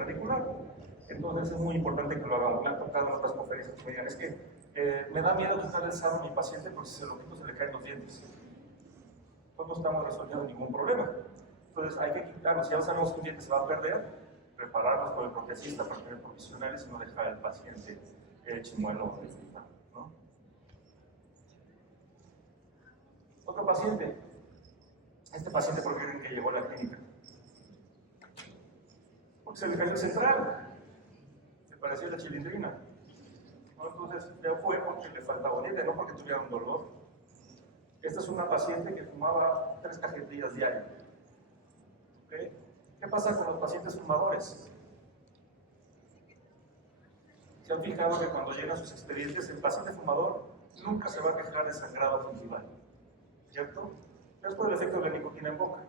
radicular. Entonces es muy importante que lo hagamos. Me han tocado en otras conferencias que me digan, es que me da miedo quitar el sarro a mi paciente porque si se lo quito se le caen los dientes. Pues no estamos resolviendo ningún problema. Entonces hay que quitarlo. Si ya sabemos que un diente se va a perder, prepararnos con el protesista para tener profesionales y no dejar al paciente chimuelo, ¿no? Otro paciente. Este paciente, ¿por qué creen que llegó a la clínica? Porque se le cayó el central. Se parecía a la chilindrina. ¿No? Entonces ya fue porque le faltaba diente, no porque tuviera un dolor. Esta es una paciente que fumaba 3 cajetillas diarias. ¿Okay? ¿Qué pasa con los pacientes fumadores? Se han fijado que cuando llegan sus expedientes, el paciente fumador nunca se va a quejar de sangrado gingival, ¿cierto? Es por el efecto de la nicotina en boca.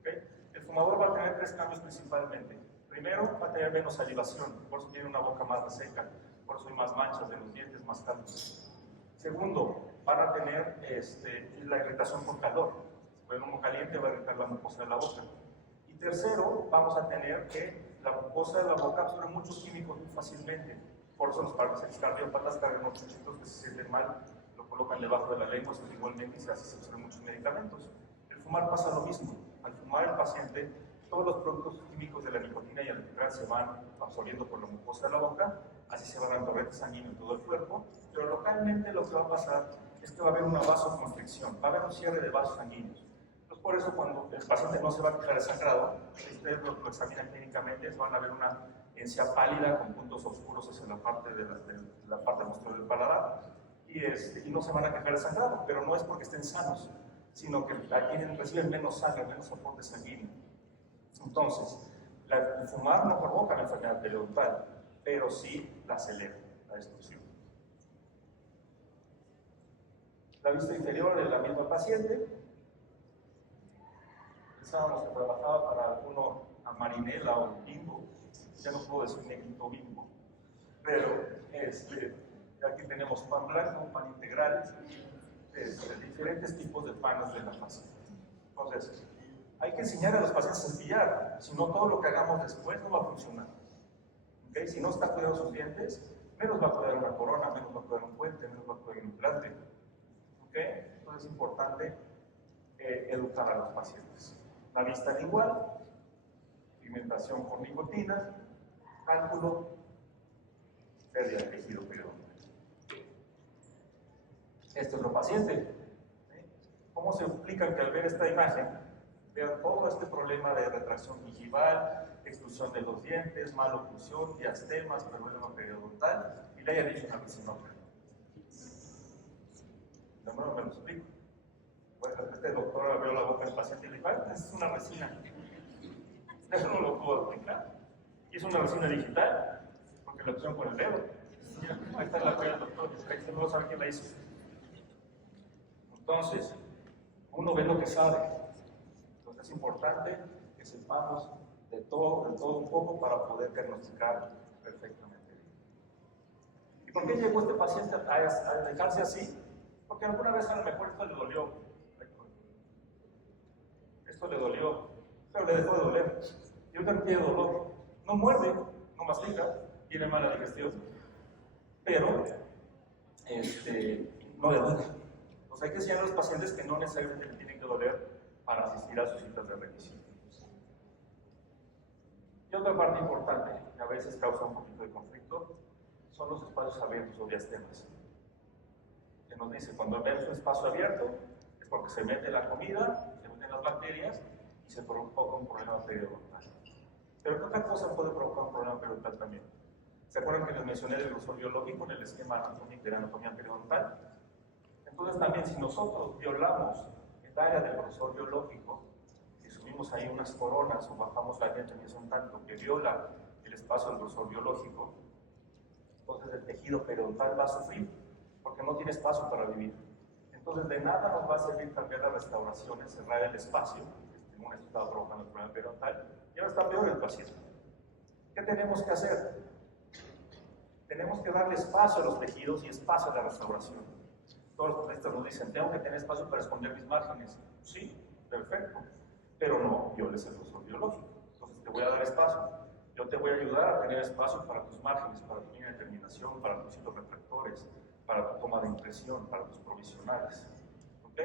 ¿Okay? El fumador va a tener 3 cambios principalmente. Primero, va a tener menos salivación, por eso tiene una boca más reseca, por eso hay más manchas de los dientes, más cálidos. Segundo, van a tener la irritación por calor. Si el humo caliente va a irritar la mucosa de la boca. Y tercero, vamos a tener que la mucosa de la boca absorbe muchos químicos muy fácilmente. Por eso los pacientes cardiópatas cargan unos chuchitos que se sienten mal, lo colocan debajo de la lengua, igualmente se absorben muchos medicamentos. El fumar pasa lo mismo. Al fumar el paciente, todos los productos químicos de la nicotina y el alquitrán se van absorbiendo por la mucosa de la boca, así se van a torrente sanguíneo en todo el cuerpo, pero localmente lo que va a pasar es que va a haber una vasoconstricción, va a haber un cierre de vasos sanguíneos. Entonces, por eso cuando el paciente no se va a quejar de sangrado, si ustedes lo examinan clínicamente, van a ver una encía pálida con puntos oscuros hacia la parte de la parte posterior del paladar y no se van a quejar de sangrado, pero no es porque estén sanos, sino que reciben menos sangre, menos aporte sanguíneo. Entonces, el fumar no provoca la enfermedad periodontal, pero sí la acelera, la destrucción. La vista inferior de la misma paciente. Pensábamos que trabajaba para alguno a Marinela o Bimbo, ya no puedo decir negrito Bimbo, pero aquí tenemos pan blanco, pan integral, diferentes tipos de panes de la paciente. Entonces, hay que enseñar a los pacientes a cepillar, si no todo lo que hagamos después no va a funcionar. ¿Okay? Si no está cuidando sus dientes, menos va a poder una corona, menos va a poder un puente, menos va a poder un implante. ¿Okay? Entonces es importante educar a los pacientes. La vista igual, pigmentación por nicotina, cálculo, pérdida de tejido periodontal. Este otro paciente. ¿Cómo se explica que al ver esta imagen vean todo este problema de retracción gingival, exclusión de los dientes, maloclusión, diastemas, problema periodontal, y le hayan dicho una resinópera? De nuevo me lo explico. Bueno, este doctor abrió la boca del paciente y le dijo, es una resina. Eso no lo puedo explicar. Y es una resina digital, porque la opción con el dedo. Ahí está la huella del doctor, que no sabe quién la hizo. Entonces, uno ve lo que sabe. Entonces es importante que sepamos de todo un poco para poder diagnosticar perfectamente bien. ¿Y por qué llegó este paciente a dejarse así? Porque alguna vez a lo mejor esto le dolió. Esto le dolió, pero le dejó de doler. Y ahorita no tiene dolor. No muerde, no mastica, tiene mala digestión, pero no le duele. Entonces hay que enseñar a los pacientes que no necesariamente tienen que doler para asistir a sus citas de revisión. Y otra parte importante, que a veces causa un poquito de conflicto, son los espacios abiertos o diastemas. Que nos dice, cuando vemos un espacio abierto, es porque se mete la comida, se meten las bacterias y se provoca un problema periodontal. Pero ¿qué otra cosa puede provocar un problema periodontal también? ¿Se acuerdan que les mencioné el grosor biológico en el esquema anatómico de la anatomía periodontal? Entonces también si nosotros violamos el área del grosor biológico, si subimos ahí unas coronas o bajamos la diente que son tanto que viola el espacio del grosor biológico, entonces el tejido periodontal va a sufrir porque no tiene espacio para vivir. Entonces de nada nos va a servir cambiar las restauraciones, cerrar el espacio, en un estado provocando el problema periodontal, y ahora está peor el paciente. ¿Qué tenemos que hacer? Tenemos que darle espacio a los tejidos y espacio a la restauración. Todos los pacientes nos dicen, tengo que tener espacio para esconder mis márgenes. Sí, perfecto, pero no violes el grosor biológico. Entonces te voy a dar espacio. Yo te voy a ayudar a tener espacio para tus márgenes, para tu línea de terminación, para tus hilos retractores, para tu toma de impresión, para tus provisionales. ¿Ok?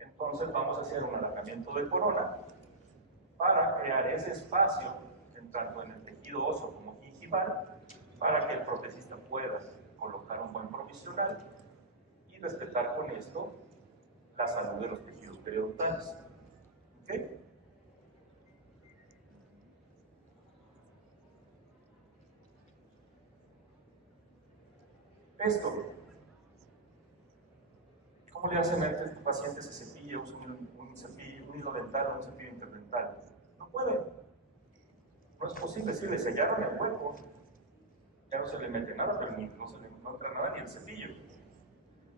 Entonces vamos a hacer un alargamiento de corona para crear ese espacio, tanto en el tejido óseo como gingival, para que el protesista pueda colocar un buen provisional y respetar con esto la salud de los tejidos periodontales. ¿Ok? Esto, ¿cómo le hacen a este paciente se cepille, usa un hilo dental o un cepillo interdental? No puede. No es posible. Si le sellaron el hueco, ya no se le mete nada, pero no entra nada ni el cepillo.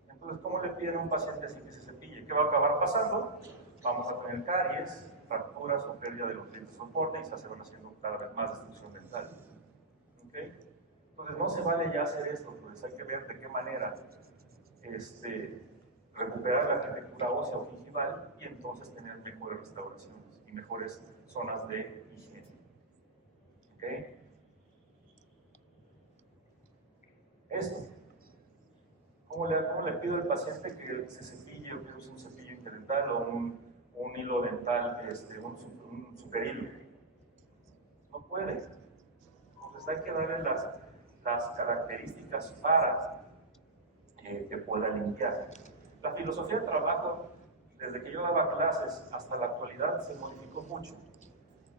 Entonces, ¿cómo le piden a un paciente así que se cepille? ¿Qué va a acabar pasando? Vamos a tener caries, fracturas o pérdida de los dientes de soporte y se van haciendo cada vez más destrucción dental. ¿Okay? Entonces, no se vale ya hacer esto, pues hay que ver de qué manera recuperar la arquitectura ósea o gingival y entonces tener mejores restauraciones y mejores zonas de higiene. ¿Okay? Esto. ¿Cómo le pido al paciente que se cepille o que use un cepillo interdental o un hilo dental, un superhilo? No puede. Entonces hay que darle las características para que pueda limpiar. La filosofía de trabajo, desde que yo daba clases hasta la actualidad, se modificó mucho.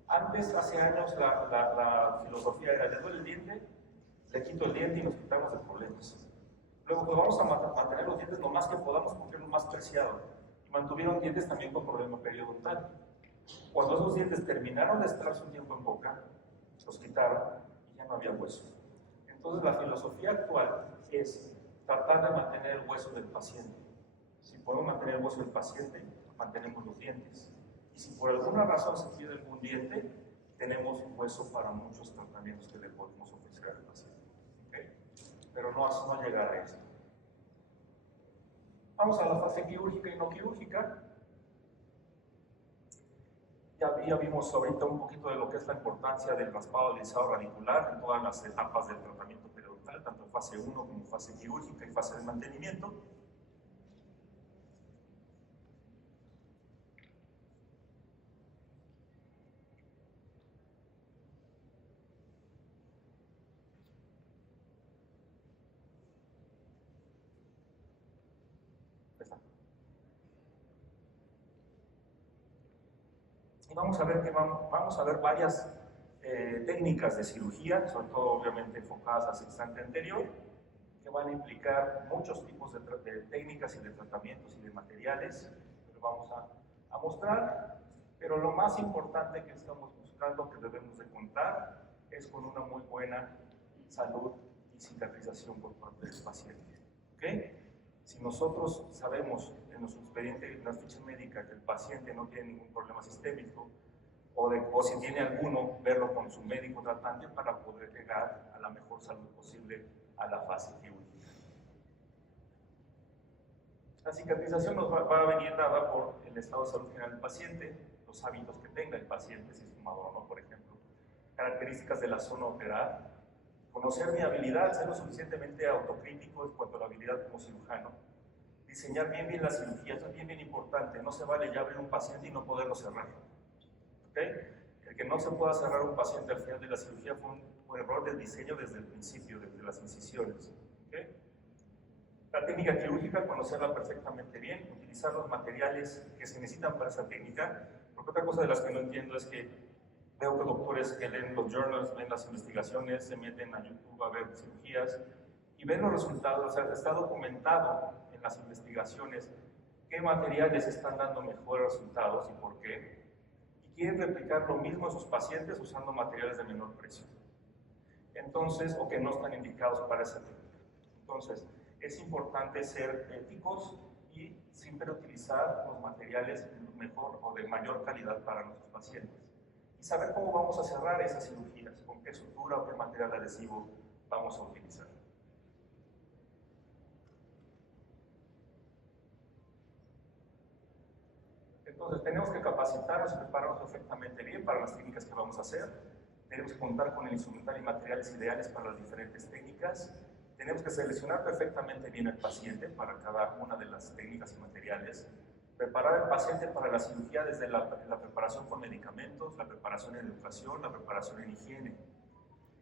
Antes, hace años, la filosofía era: le duele el diente, le quito el diente y nos quitamos de problemas. Luego, pues vamos a mantener los dientes lo más que podamos porque es lo más preciado. Y mantuvieron dientes también con problema periodontal. Cuando esos dientes terminaron de estar su tiempo en boca, los quitaron y ya no había hueso. Entonces, la filosofía actual es tratar de mantener el hueso del paciente. Si podemos mantener el hueso del paciente, mantenemos los dientes. Y si por alguna razón se pierde algún diente, tenemos hueso para muchos tratamientos que le podemos ofrecer al paciente. ¿Okay? Pero no llegar a esto. Vamos a la fase quirúrgica y no quirúrgica. Ya vimos ahorita un poquito de lo que es la importancia del raspado del alisado radicular en todas las etapas del tratamiento periodontal, tanto en fase 1 como en fase quirúrgica y fase de mantenimiento. Y vamos a ver varias técnicas de cirugía, sobre todo obviamente enfocadas al instante anterior, que van a implicar muchos tipos de técnicas y de tratamientos y de materiales que lo vamos a mostrar, pero lo más importante que estamos buscando, que debemos de contar, es con una muy buena salud y cicatrización por parte del paciente. ¿Okay? Si nosotros sabemos en nuestro expediente, en la ficha médica, que el paciente no tiene ningún problema sistémico, o si tiene alguno, verlo con su médico tratante para poder llegar a la mejor salud posible a la fase quirúrgica. La cicatrización nos va a venir dada por el estado de salud general del paciente, los hábitos que tenga el paciente, si es fumador o no, por ejemplo, características de la zona a operar, conocer mi habilidad, ser lo suficientemente autocrítico en cuanto a la habilidad como cirujano, diseñar bien la cirugía, eso es bien importante, no se vale ya abrir un paciente y no poderlo cerrar. ¿Okay? El que no se pueda cerrar un paciente al final de la cirugía fue un error de diseño desde el principio, desde las incisiones. ¿Okay? La técnica quirúrgica, conocerla perfectamente bien, utilizar los materiales que se necesitan para esa técnica, porque otra cosa de las que no entiendo es que veo que doctores que leen los journals, ven las investigaciones, se meten a YouTube a ver cirugías y ven los resultados, o sea, está documentado en las investigaciones qué materiales están dando mejores resultados y por qué, y quieren replicar lo mismo en sus pacientes usando materiales de menor precio. Entonces, o que no están indicados para esa técnica. Entonces, es importante ser éticos y siempre utilizar los materiales mejor o de mayor calidad para nuestros pacientes. Y saber cómo vamos a cerrar esas cirugías, con qué sutura o qué material adhesivo vamos a utilizar. Entonces, tenemos que capacitarnos y prepararnos perfectamente bien para las técnicas que vamos a hacer. tenemos que contar con el instrumental y materiales ideales para las diferentes técnicas, tenemos que seleccionar perfectamente bien al paciente para cada una de las técnicas y materiales, preparar al paciente para la cirugía desde la preparación con medicamentos, la preparación en educación, la preparación en higiene,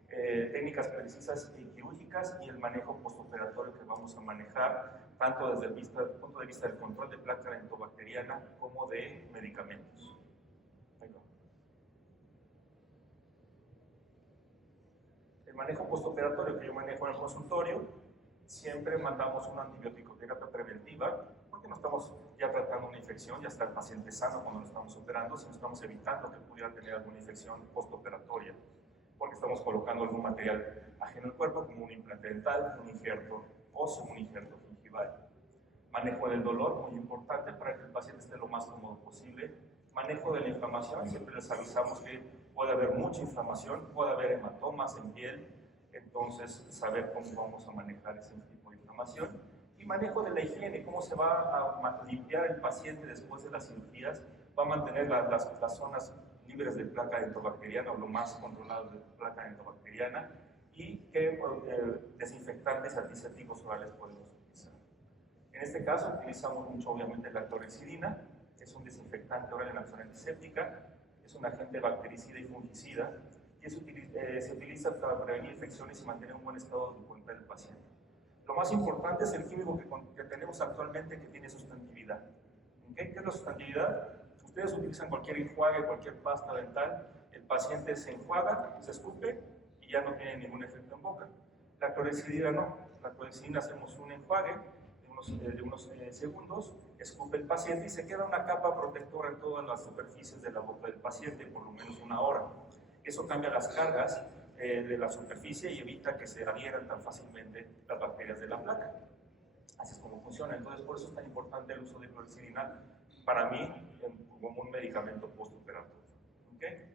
técnicas precisas y quirúrgicas y el manejo postoperatorio que vamos a manejar tanto desde el punto de vista del control de placa dentobacteriana como de medicamentos. El manejo postoperatorio que yo manejo en el consultorio, siempre mandamos una antibiótico terapia preventiva, porque no estamos ya tratando una infección, ya está el paciente sano cuando lo estamos operando, sino estamos evitando que pudiera tener alguna infección postoperatoria, porque estamos colocando algún material ajeno al cuerpo, como un implante dental, un injerto óseo, un injerto gingival. Manejo del dolor, muy importante para que el paciente esté lo más cómodo posible. Manejo de la inflamación, siempre les avisamos que puede haber mucha inflamación, puede haber hematomas en piel, entonces saber cómo vamos a manejar ese tipo de inflamación. Y manejo de la higiene, cómo se va a limpiar el paciente después de las cirugías, va a mantener las zonas libres de placa dentobacteriana o lo más controlado de placa dentobacteriana y qué desinfectantes antisépticos orales podemos utilizar. En este caso utilizamos mucho obviamente la clorhexidina, que es un desinfectante oral en acción antiséptica, es un agente bactericida y fungicida y se utiliza para prevenir infecciones y mantener un buen estado de cuenta del paciente. Lo más importante es el químico que tenemos actualmente que tiene sustantividad. ¿Okay? ¿Qué es la sustantividad? Ustedes utilizan cualquier enjuague, cualquier pasta dental, el paciente se enjuaga, se escupe y ya no tiene ningún efecto en boca. La clorhexidina no, la clorhexidina hacemos un enjuague de unos segundos, escupe el paciente y se queda una capa protectora en todas las superficies de la boca del paciente por lo menos una hora. Eso cambia las cargas de la superficie y evita que se adhieran tan fácilmente las bacterias de la placa. Así es como funciona. Entonces, por eso es tan importante el uso de clorhexidina para mí como un medicamento postoperatorio. ¿Okay?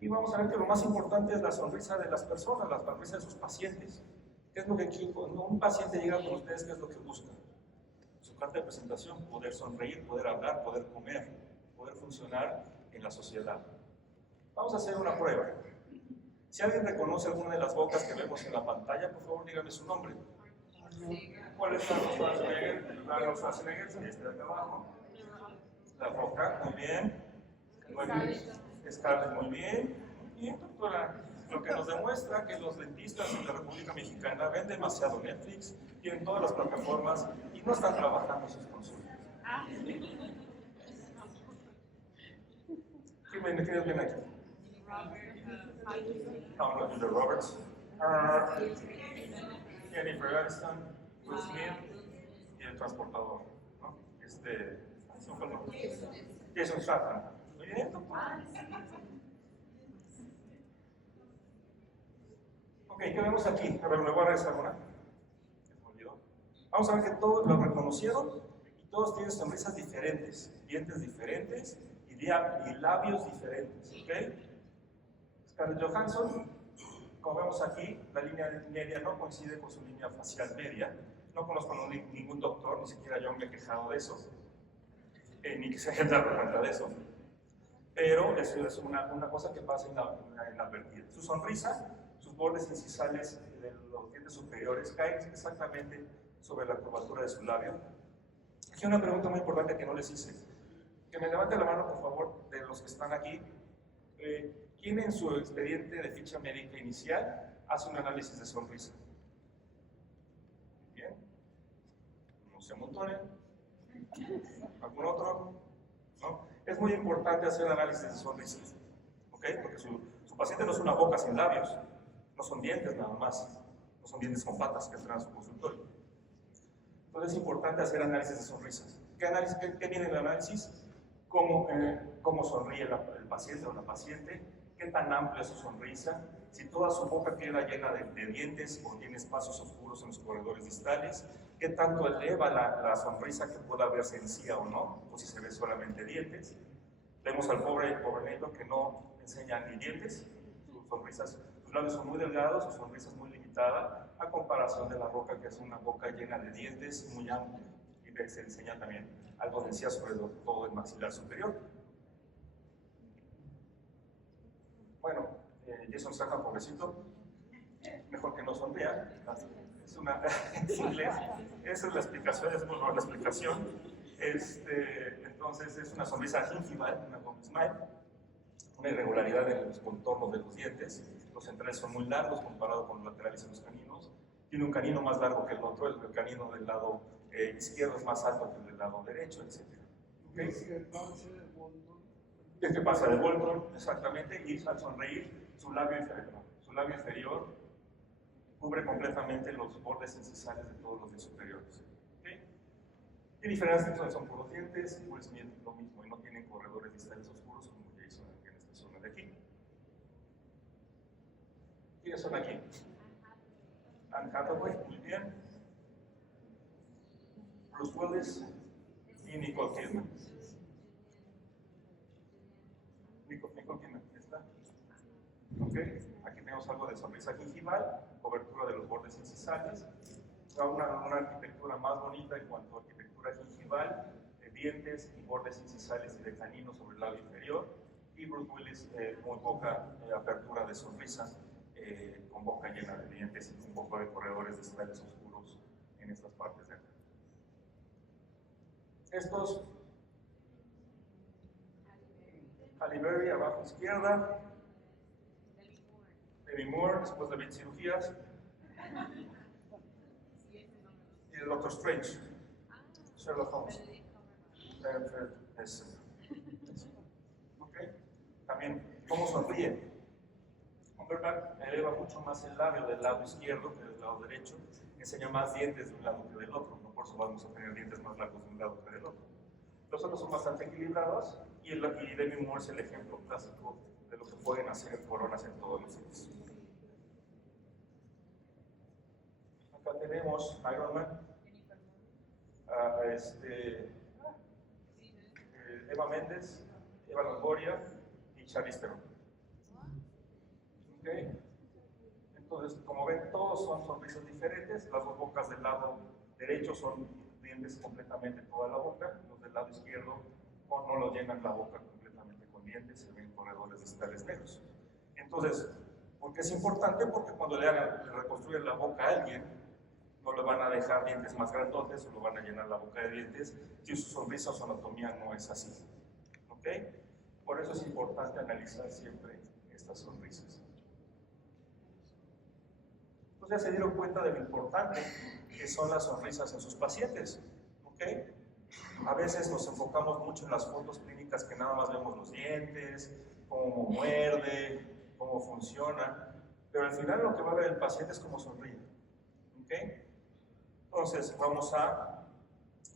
Y vamos a ver que lo más importante es la sonrisa de las personas, la sonrisa de sus pacientes. ¿Qué es lo que cuando un paciente llega con ustedes, qué es lo que busca? Su carta de presentación, poder sonreír, poder hablar, poder comer, poder funcionar en la sociedad. Vamos a hacer una prueba. Si alguien reconoce alguna de las bocas que vemos en la pantalla, por favor dígame su nombre. ¿Cuál es Arnold Schwarzenegger? Arnold Schwarzenegger, este de acá abajo. La Roca, muy bien. Scarlett, muy bien. Y doctora, lo que nos demuestra que los dentistas en la República Mexicana ven demasiado Netflix, tienen todas las plataformas y no están trabajando sus consultas. ¿Quiénes ven aquí? No, Julia Roberts, Jennifer Aniston, Will Smith y el transportador, ¿no? Jason Statham. Muy bien, doctor. Ok, ¿qué vemos aquí? A ver, me voy a regresar una. Me olvidó. Vamos a ver que todos lo reconocieron y todos tienen sonrisas diferentes, dientes diferentes y labios diferentes. ¿Ok? Scarlett Johansson, como vemos aquí, la línea media no coincide con su línea facial media. No conozco a ningún doctor, ni siquiera yo me he quejado de eso, ni que se hayan dado cuenta de eso. Pero eso es una cosa que pasa inadvertida. Su sonrisa, sus bordes incisales de los dientes superiores caen exactamente sobre la curvatura de su labio. Aquí una pregunta muy importante que no les hice. Que me levante la mano, por favor, de los que están aquí. ¿Quién en su expediente de ficha médica inicial hace un análisis de sonrisa? Bien. No se amontonen. ¿Algún otro? ¿No? Es muy importante hacer análisis de sonrisas, ¿ok? Porque su paciente no es una boca sin labios, no son dientes nada más, no son dientes con patas que están en su consultorio. Entonces es importante hacer análisis de sonrisas. ¿Qué viene en el análisis? Cómo sonríe el paciente o la paciente, qué tan amplia es su sonrisa, si toda su boca queda llena de dientes o tiene espacios oscuros en los corredores distales, qué tanto eleva la sonrisa que pueda verse encía o no, o si se ve solamente dientes. Vemos al pobre negro que no enseña ni dientes, sus labios son muy delgados, su sonrisa es muy limitada, a comparación de la Roca, que es una boca llena de dientes, muy amplia, y se enseña también algo de encía, sobre todo el maxilar superior. eso nos saca pobrecito, mejor que no sonría. Es una, en inglés, esa es la explicación, es muy buena la explicación. Entonces es una sonrisa gingival, una gum smile, una irregularidad en los contornos de los dientes. Los centrales son muy largos comparado con los laterales y los caninos. Tiene un canino más largo que el otro, el canino del lado izquierdo es más alto que el del lado derecho, etc. ¿Okay? Es que pasa de Bolton, exactamente, y al sonreír, su labio inferior cubre completamente los bordes incisales de todos los dientes superiores. ¿Okay? Y diferentes son puros dientes, Will Smith lo mismo, y no tienen corredores distales oscuros como Jason en esta zona de aquí. ¿Quiénes son aquí? Anne Hathaway, muy bien. Bruce Willis y Nicole Kidman. Nicole Kidman, ¿está? Ok, aquí tenemos algo de sonrisa gingival, cobertura de los bordes incisales, una arquitectura más bonita en cuanto a arquitectura gingival, dientes y bordes incisales y de canino sobre el lado inferior, y Bruce Willis muy poca apertura de sonrisa, con boca llena de dientes y un poco de corredores distales oscuros en estas partes de acá. Estos, Halle Berry abajo izquierda, Demi Moore después de 20 cirugías, y el Doctor Strange, Sherlock Holmes. Okay. También, ¿cómo sonríe? Cumberbatch eleva mucho más el labio del lado izquierdo que del lado derecho, enseña más dientes de un lado que del otro, ¿no? Por eso vamos a tener dientes más largos de un lado que del otro. Los otros son bastante equilibrados y Demi Moore es el ejemplo clásico de lo que pueden hacer coronas en todos los sitios. Acá tenemos Iron Man, Eva Méndez, Eva Longoria y Charlize Theron. ¿Okay? Entonces, como ven, todos son sonrisas diferentes. Las dos bocas del lado derecho son dientes completamente toda la boca, los del lado izquierdo no lo llenan la boca completamente con dientes, se ven corredores distales negros. Entonces, ¿por qué es importante? Porque cuando le reconstruyen la boca a alguien, no le van a dejar dientes más grandotes o lo van a llenar la boca de dientes si su sonrisa o su anatomía no es así. ¿Ok? Por eso es importante analizar siempre estas sonrisas. Pues ya se dieron cuenta de lo importante que son las sonrisas en sus pacientes. ¿Ok? A veces nos enfocamos mucho en las fotos clínicas que nada más vemos los dientes, cómo muerde, cómo funciona, pero al final lo que va a ver el paciente es cómo sonríe. ¿Ok? Entonces vamos a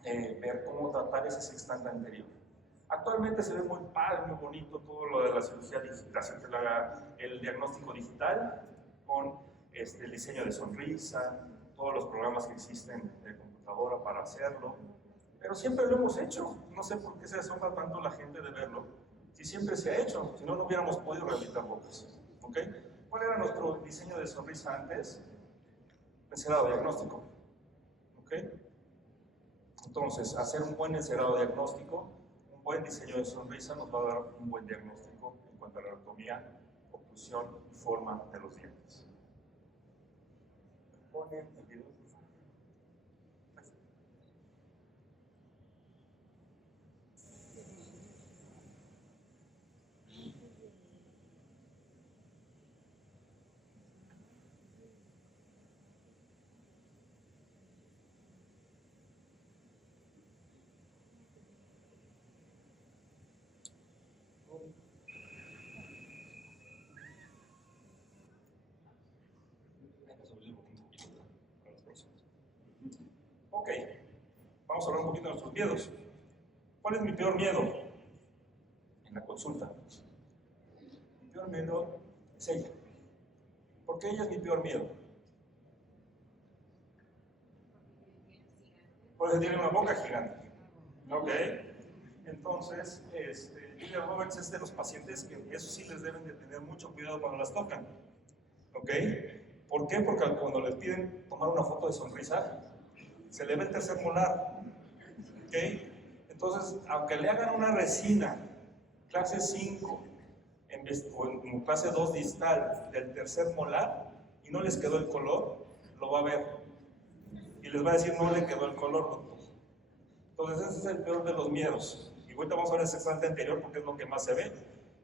ver cómo tratar ese sextante anterior. Actualmente se ve muy padre, muy bonito todo lo de la cirugía digital, se haga el diagnóstico digital con el diseño de sonrisa, todos los programas que existen de computadora para hacerlo, pero siempre lo hemos hecho. No sé por qué se asombra tanto la gente de verlo, si siempre se ha hecho, si no, no hubiéramos podido rehabilitar bocas. ¿Ok? ¿Cuál era nuestro diseño de sonrisa antes? Encerado diagnóstico. ¿Ok? Entonces, hacer un buen encerado diagnóstico, un buen diseño de sonrisa nos va a dar un buen diagnóstico en cuanto a la anatomía, oclusión y forma de los dientes. Ponen el video. Ok, vamos a hablar un poquito de nuestros miedos. ¿Cuál es mi peor miedo? En la consulta. Mi peor miedo es ella. ¿Por qué ella es mi peor miedo? Porque tiene una boca gigante. Ok. Entonces, Julia Roberts es de los pacientes que eso sí les deben de tener mucho cuidado cuando las tocan. ¿Ok? ¿Por qué? Porque cuando les piden tomar una foto de sonrisa, se le ve el tercer molar. ¿Ok? Entonces, aunque le hagan una resina, clase 5, o en fase 2 distal del tercer molar y no les quedó el color, lo va a ver y les va a decir no le quedó el color, doctor. Entonces ese es el peor de los miedos. Y ahorita vamos a ver ese extrante anterior porque es lo que más se ve,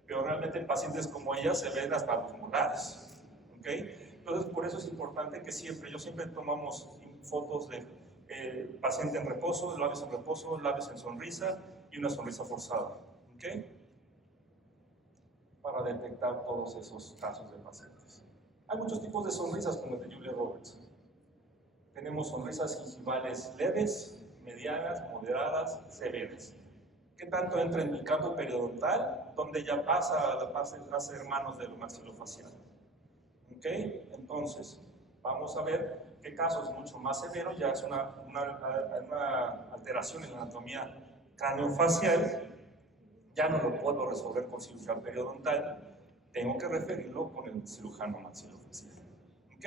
pero realmente en pacientes como ella se ven hasta los molares. ¿Okay? Entonces por eso es importante que yo siempre tomamos fotos de paciente en reposo, labios en sonrisa y una sonrisa forzada. ¿Okay? Para detectar todos esos casos de pacientes. Hay muchos tipos de sonrisas como el de Julia Roberts. Tenemos sonrisas gingivales leves, medianas, moderadas, severas. ¿Qué tanto entra en mi campo periodontal? Donde ya pasa a ser manos del maxilofacial. ¿Ok? Entonces, vamos a ver qué casos mucho más severos, ya es una alteración en la anatomía craneofacial. Ya no lo puedo resolver con cirugía periodontal, tengo que referirlo con el cirujano maxilofacial. ¿Ok?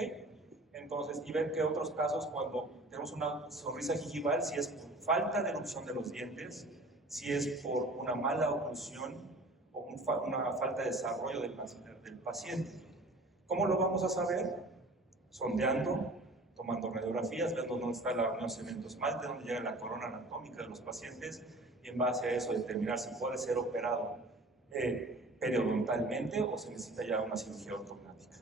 Entonces, y ver que otros casos cuando tenemos una sonrisa gingival, si es por falta de erupción de los dientes, si es por una mala oclusión o una falta de desarrollo del paciente. ¿Cómo lo vamos a saber? Sondeando, tomando radiografías, viendo dónde está la unión cemento-esmalte, dónde llega la corona anatómica de los pacientes, y en base a eso determinar si puede ser operado periodontalmente o se necesita ya una cirugía ortognática.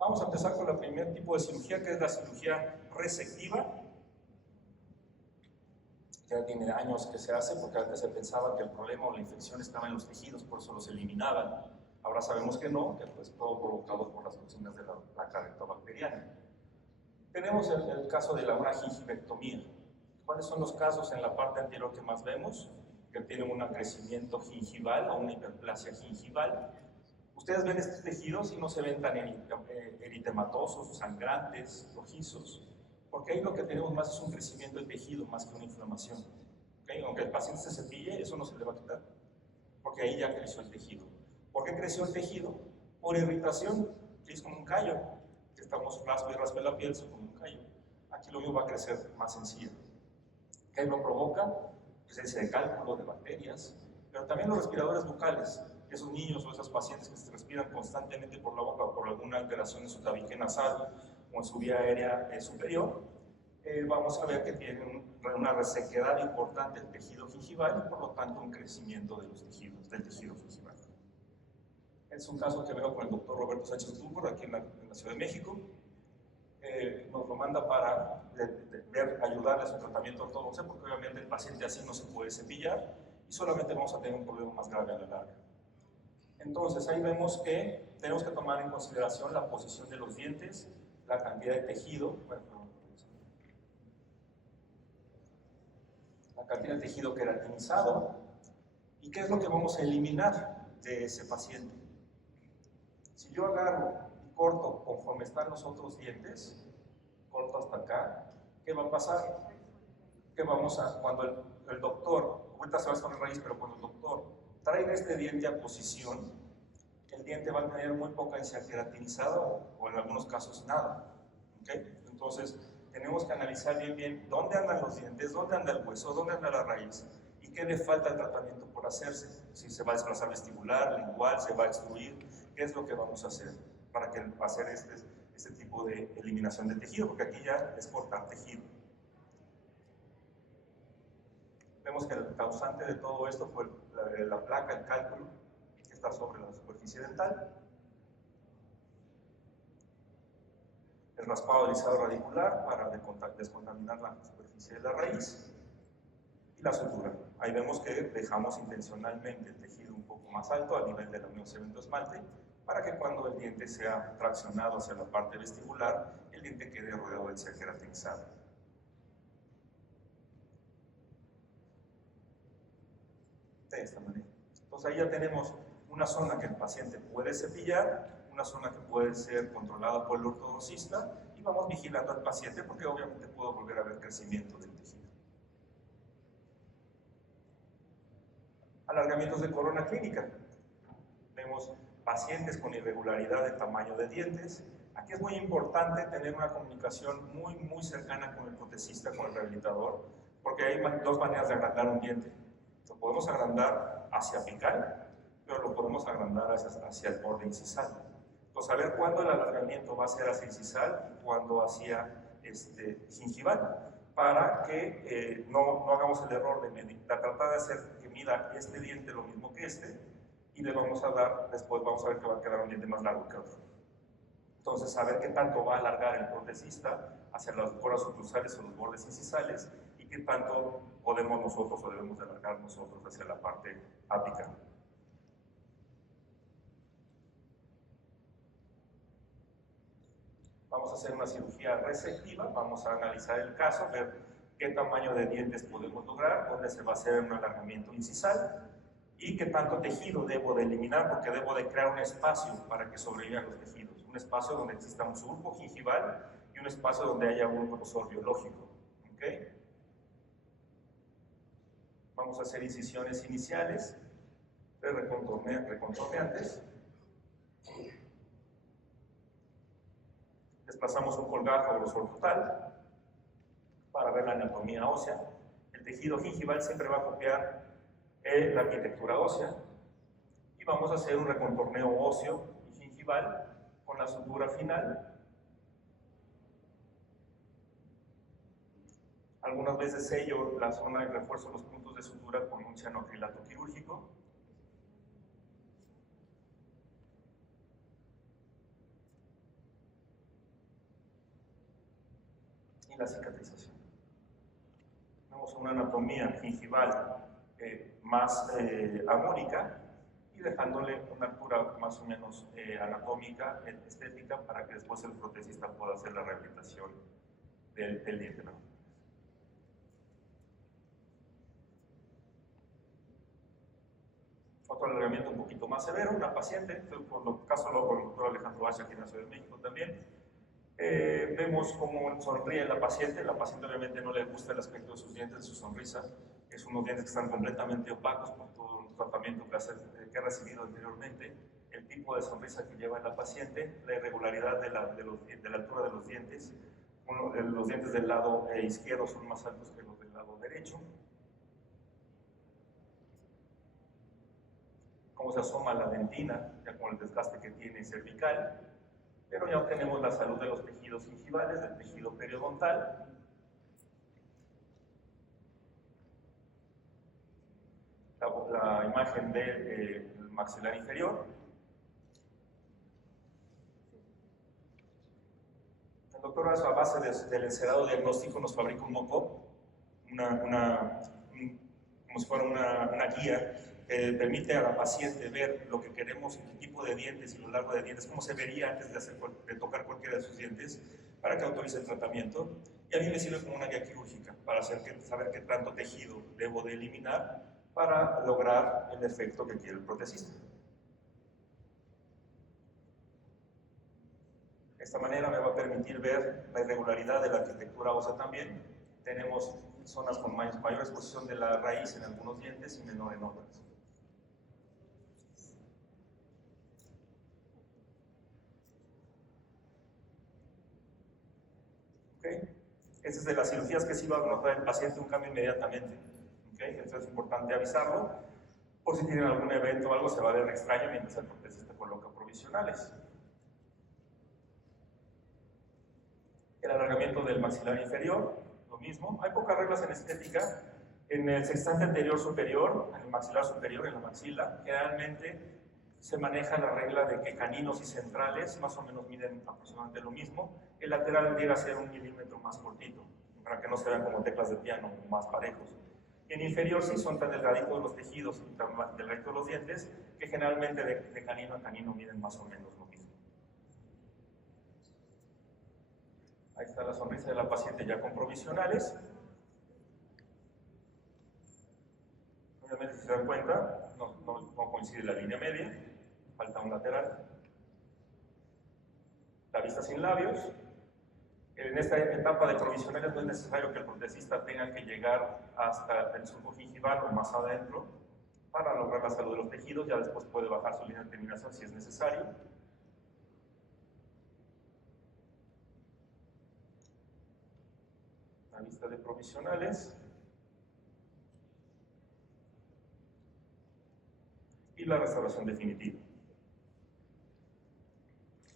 Vamos a empezar con el primer tipo de cirugía, que es la cirugía resectiva. Ya tiene años que se hace, porque antes se pensaba que el problema o la infección estaba en los tejidos, por eso los eliminaban. Ahora sabemos que no, que es todo provocado por las toxinas de la placa rectobacteriana. Tenemos el caso de una gingivectomía. ¿Cuáles son los casos en la parte anterior que más vemos? Que tienen un crecimiento gingival o una hiperplasia gingival. Ustedes ven estos tejidos y no se ven tan eritematosos, sangrantes, rojizos, porque ahí lo que tenemos más es un crecimiento del tejido más que una inflamación. ¿Okay? Aunque el paciente se cepille, eso no se le va a quitar, porque ahí ya creció el tejido. ¿Por qué creció el tejido? Por irritación, que es como un callo, que estamos raspa y raspa la piel, es como un callo. Aquí lo mismo va a crecer más sencillo. ¿Qué lo provoca? Presencia de cálculo, de bacterias, pero también los respiradores bucales. Esos niños o esos pacientes que se respiran constantemente por la boca o por alguna alteración en su tabique nasal o en su vía aérea superior, vamos a ver que tienen una resequedad importante del tejido gingival y por lo tanto un crecimiento de los tejidos, del tejido gingival. Es un caso que veo con el doctor Roberto Sánchez Dúrcal aquí en la Ciudad de México. Nos lo manda para ayudarle a su tratamiento ortodoxo, porque obviamente el paciente así no se puede cepillar y solamente vamos a tener un problema más grave a la larga. Entonces ahí vemos que tenemos que tomar en consideración la posición de los dientes, la cantidad de tejido, la cantidad de tejido queratinizado y qué es lo que vamos a eliminar de ese paciente. Si yo agarro y corto conforme están los otros dientes, corto hasta acá, ¿qué va a pasar? Que cuando el doctor, ahorita se va a hacer raíz, pero cuando el doctor traiga este diente a posición, el diente va a tener muy poca densidad queratinizada o en algunos casos nada. ¿Okay? Entonces, tenemos que analizar bien dónde andan los dientes, dónde anda el hueso, dónde anda la raíz y qué le falta al tratamiento por hacerse. Si se va a desplazar vestibular, lingual, se va a extruir, qué es lo que vamos a hacer para hacer este tipo de eliminación de tejido, porque aquí ya es cortar tejido. Vemos que el causante de todo esto fue la placa, el cálculo, que está sobre la superficie dental. El raspado alisado radicular para descontaminar la superficie de la raíz. Y la sutura. Ahí vemos que dejamos intencionalmente el tejido un poco más alto a nivel de la unión cemento-esmalte para que cuando el diente sea traccionado hacia la parte vestibular, el diente quede rodeado de cera queratinizada. De esta manera. Entonces ahí ya tenemos una zona que el paciente puede cepillar, una zona que puede ser controlada por el ortodoncista y vamos vigilando al paciente porque obviamente puedo volver a ver crecimiento del tejido. Alargamientos de corona clínica. Vemos pacientes con irregularidad de tamaño de dientes. Aquí es muy importante tener una comunicación muy cercana con el protesista, con el rehabilitador, porque hay dos maneras de agrandar un diente. Lo podemos agrandar hacia apical, pero lo podemos agrandar hacia el borde incisal. Entonces, saber cuándo el alargamiento va a ser hacia incisal y cuándo hacia gingival, para que no hagamos el error de medir, tratar de hacer que mida este diente lo mismo que y le vamos a dar, después vamos a ver que va a quedar un diente más largo que otro. Entonces, saber qué tanto va a alargar el protesista hacia las coras oclusales o los bordes incisales y qué tanto podemos nosotros o debemos de alargar nosotros hacia la parte apical. Vamos a hacer una cirugía resectiva, vamos a analizar el caso, ver qué tamaño de dientes podemos lograr, dónde se va a hacer un alargamiento incisal y qué tanto tejido debo de eliminar, porque debo de crear un espacio para que sobrevivan los tejidos, un espacio donde exista un surco gingival y un espacio donde haya un grosor biológico. ¿Okay? Vamos a hacer incisiones iniciales, recontorneantes. Desplazamos un colgajo o grosor total para ver la anatomía ósea. El tejido gingival siempre va a copiar la arquitectura ósea y vamos a hacer un recontorneo óseo y gingival con la sutura final. Algunas veces sello la zona y refuerzo los puntos de sutura con un cianoacrilato quirúrgico. Y la cicatrización. Tenemos una anatomía gingival más armónica y dejándole una altura más o menos anatómica, estética, para que después el protesista pueda hacer la rehabilitación del diente, ¿no? Otro alargamiento un poquito más severo, una paciente, por lo caso lo con el doctor Alejandro Valle aquí en la Ciudad de México también. Vemos cómo sonríe la paciente obviamente no le gusta el aspecto de sus dientes, de su sonrisa, es unos dientes que están completamente opacos por todo el tratamiento que ha recibido anteriormente, el tipo de sonrisa que lleva la paciente, la irregularidad de la altura de los dientes, los dientes del lado izquierdo son más altos que los del lado derecho, cómo se asoma la dentina, ya con el desgaste que tiene cervical, pero ya obtenemos la salud de los tejidos gingivales, del tejido periodontal. La imagen del maxilar inferior. El doctor, a base del encerado diagnóstico, nos fabrica un mock-up, como si fuera una guía que permite a la paciente ver lo que queremos, el tipo de dientes y lo largo de dientes, cómo se vería antes de tocar cualquiera de sus dientes, para que autorice el tratamiento. Y a mí me sirve como una guía quirúrgica para saber qué tanto tejido debo de eliminar para lograr el efecto que quiere el protesista. De esta manera me va a permitir ver la irregularidad de la arquitectura ósea también. Tenemos zonas con mayor exposición de la raíz en algunos dientes y menor en otras. ¿Okay? Esa es de las cirugías que sí va a notar el paciente un cambio inmediatamente. ¿Okay? Entonces es importante avisarlo, por si tienen algún evento o algo se va a ver extraño mientras el protesista coloca provisionales. El alargamiento del maxilar inferior, lo mismo. Hay pocas reglas en estética. En el sextante anterior superior, en el maxilar superior, en la maxila, generalmente se maneja la regla de que caninos y centrales más o menos miden aproximadamente lo mismo. El lateral llega a ser 1 milímetro más cortito, para que no se vean como teclas de piano más parejos. Y en inferior sí son tan delgaditos los tejidos y tan delgaditos los dientes que generalmente de canino a canino miden más o menos lo mismo. Ahí está la sonrisa de la paciente ya con provisionales. Obviamente, si se dan cuenta, no coincide la línea media, falta un lateral. La vista sin labios. En esta etapa de provisionales no es necesario que el protesista tenga que llegar hasta el surco gingival o más adentro para lograr la salud de los tejidos. Ya después puede bajar su línea de terminación si es necesario. una lista de provisionales y la restauración definitiva.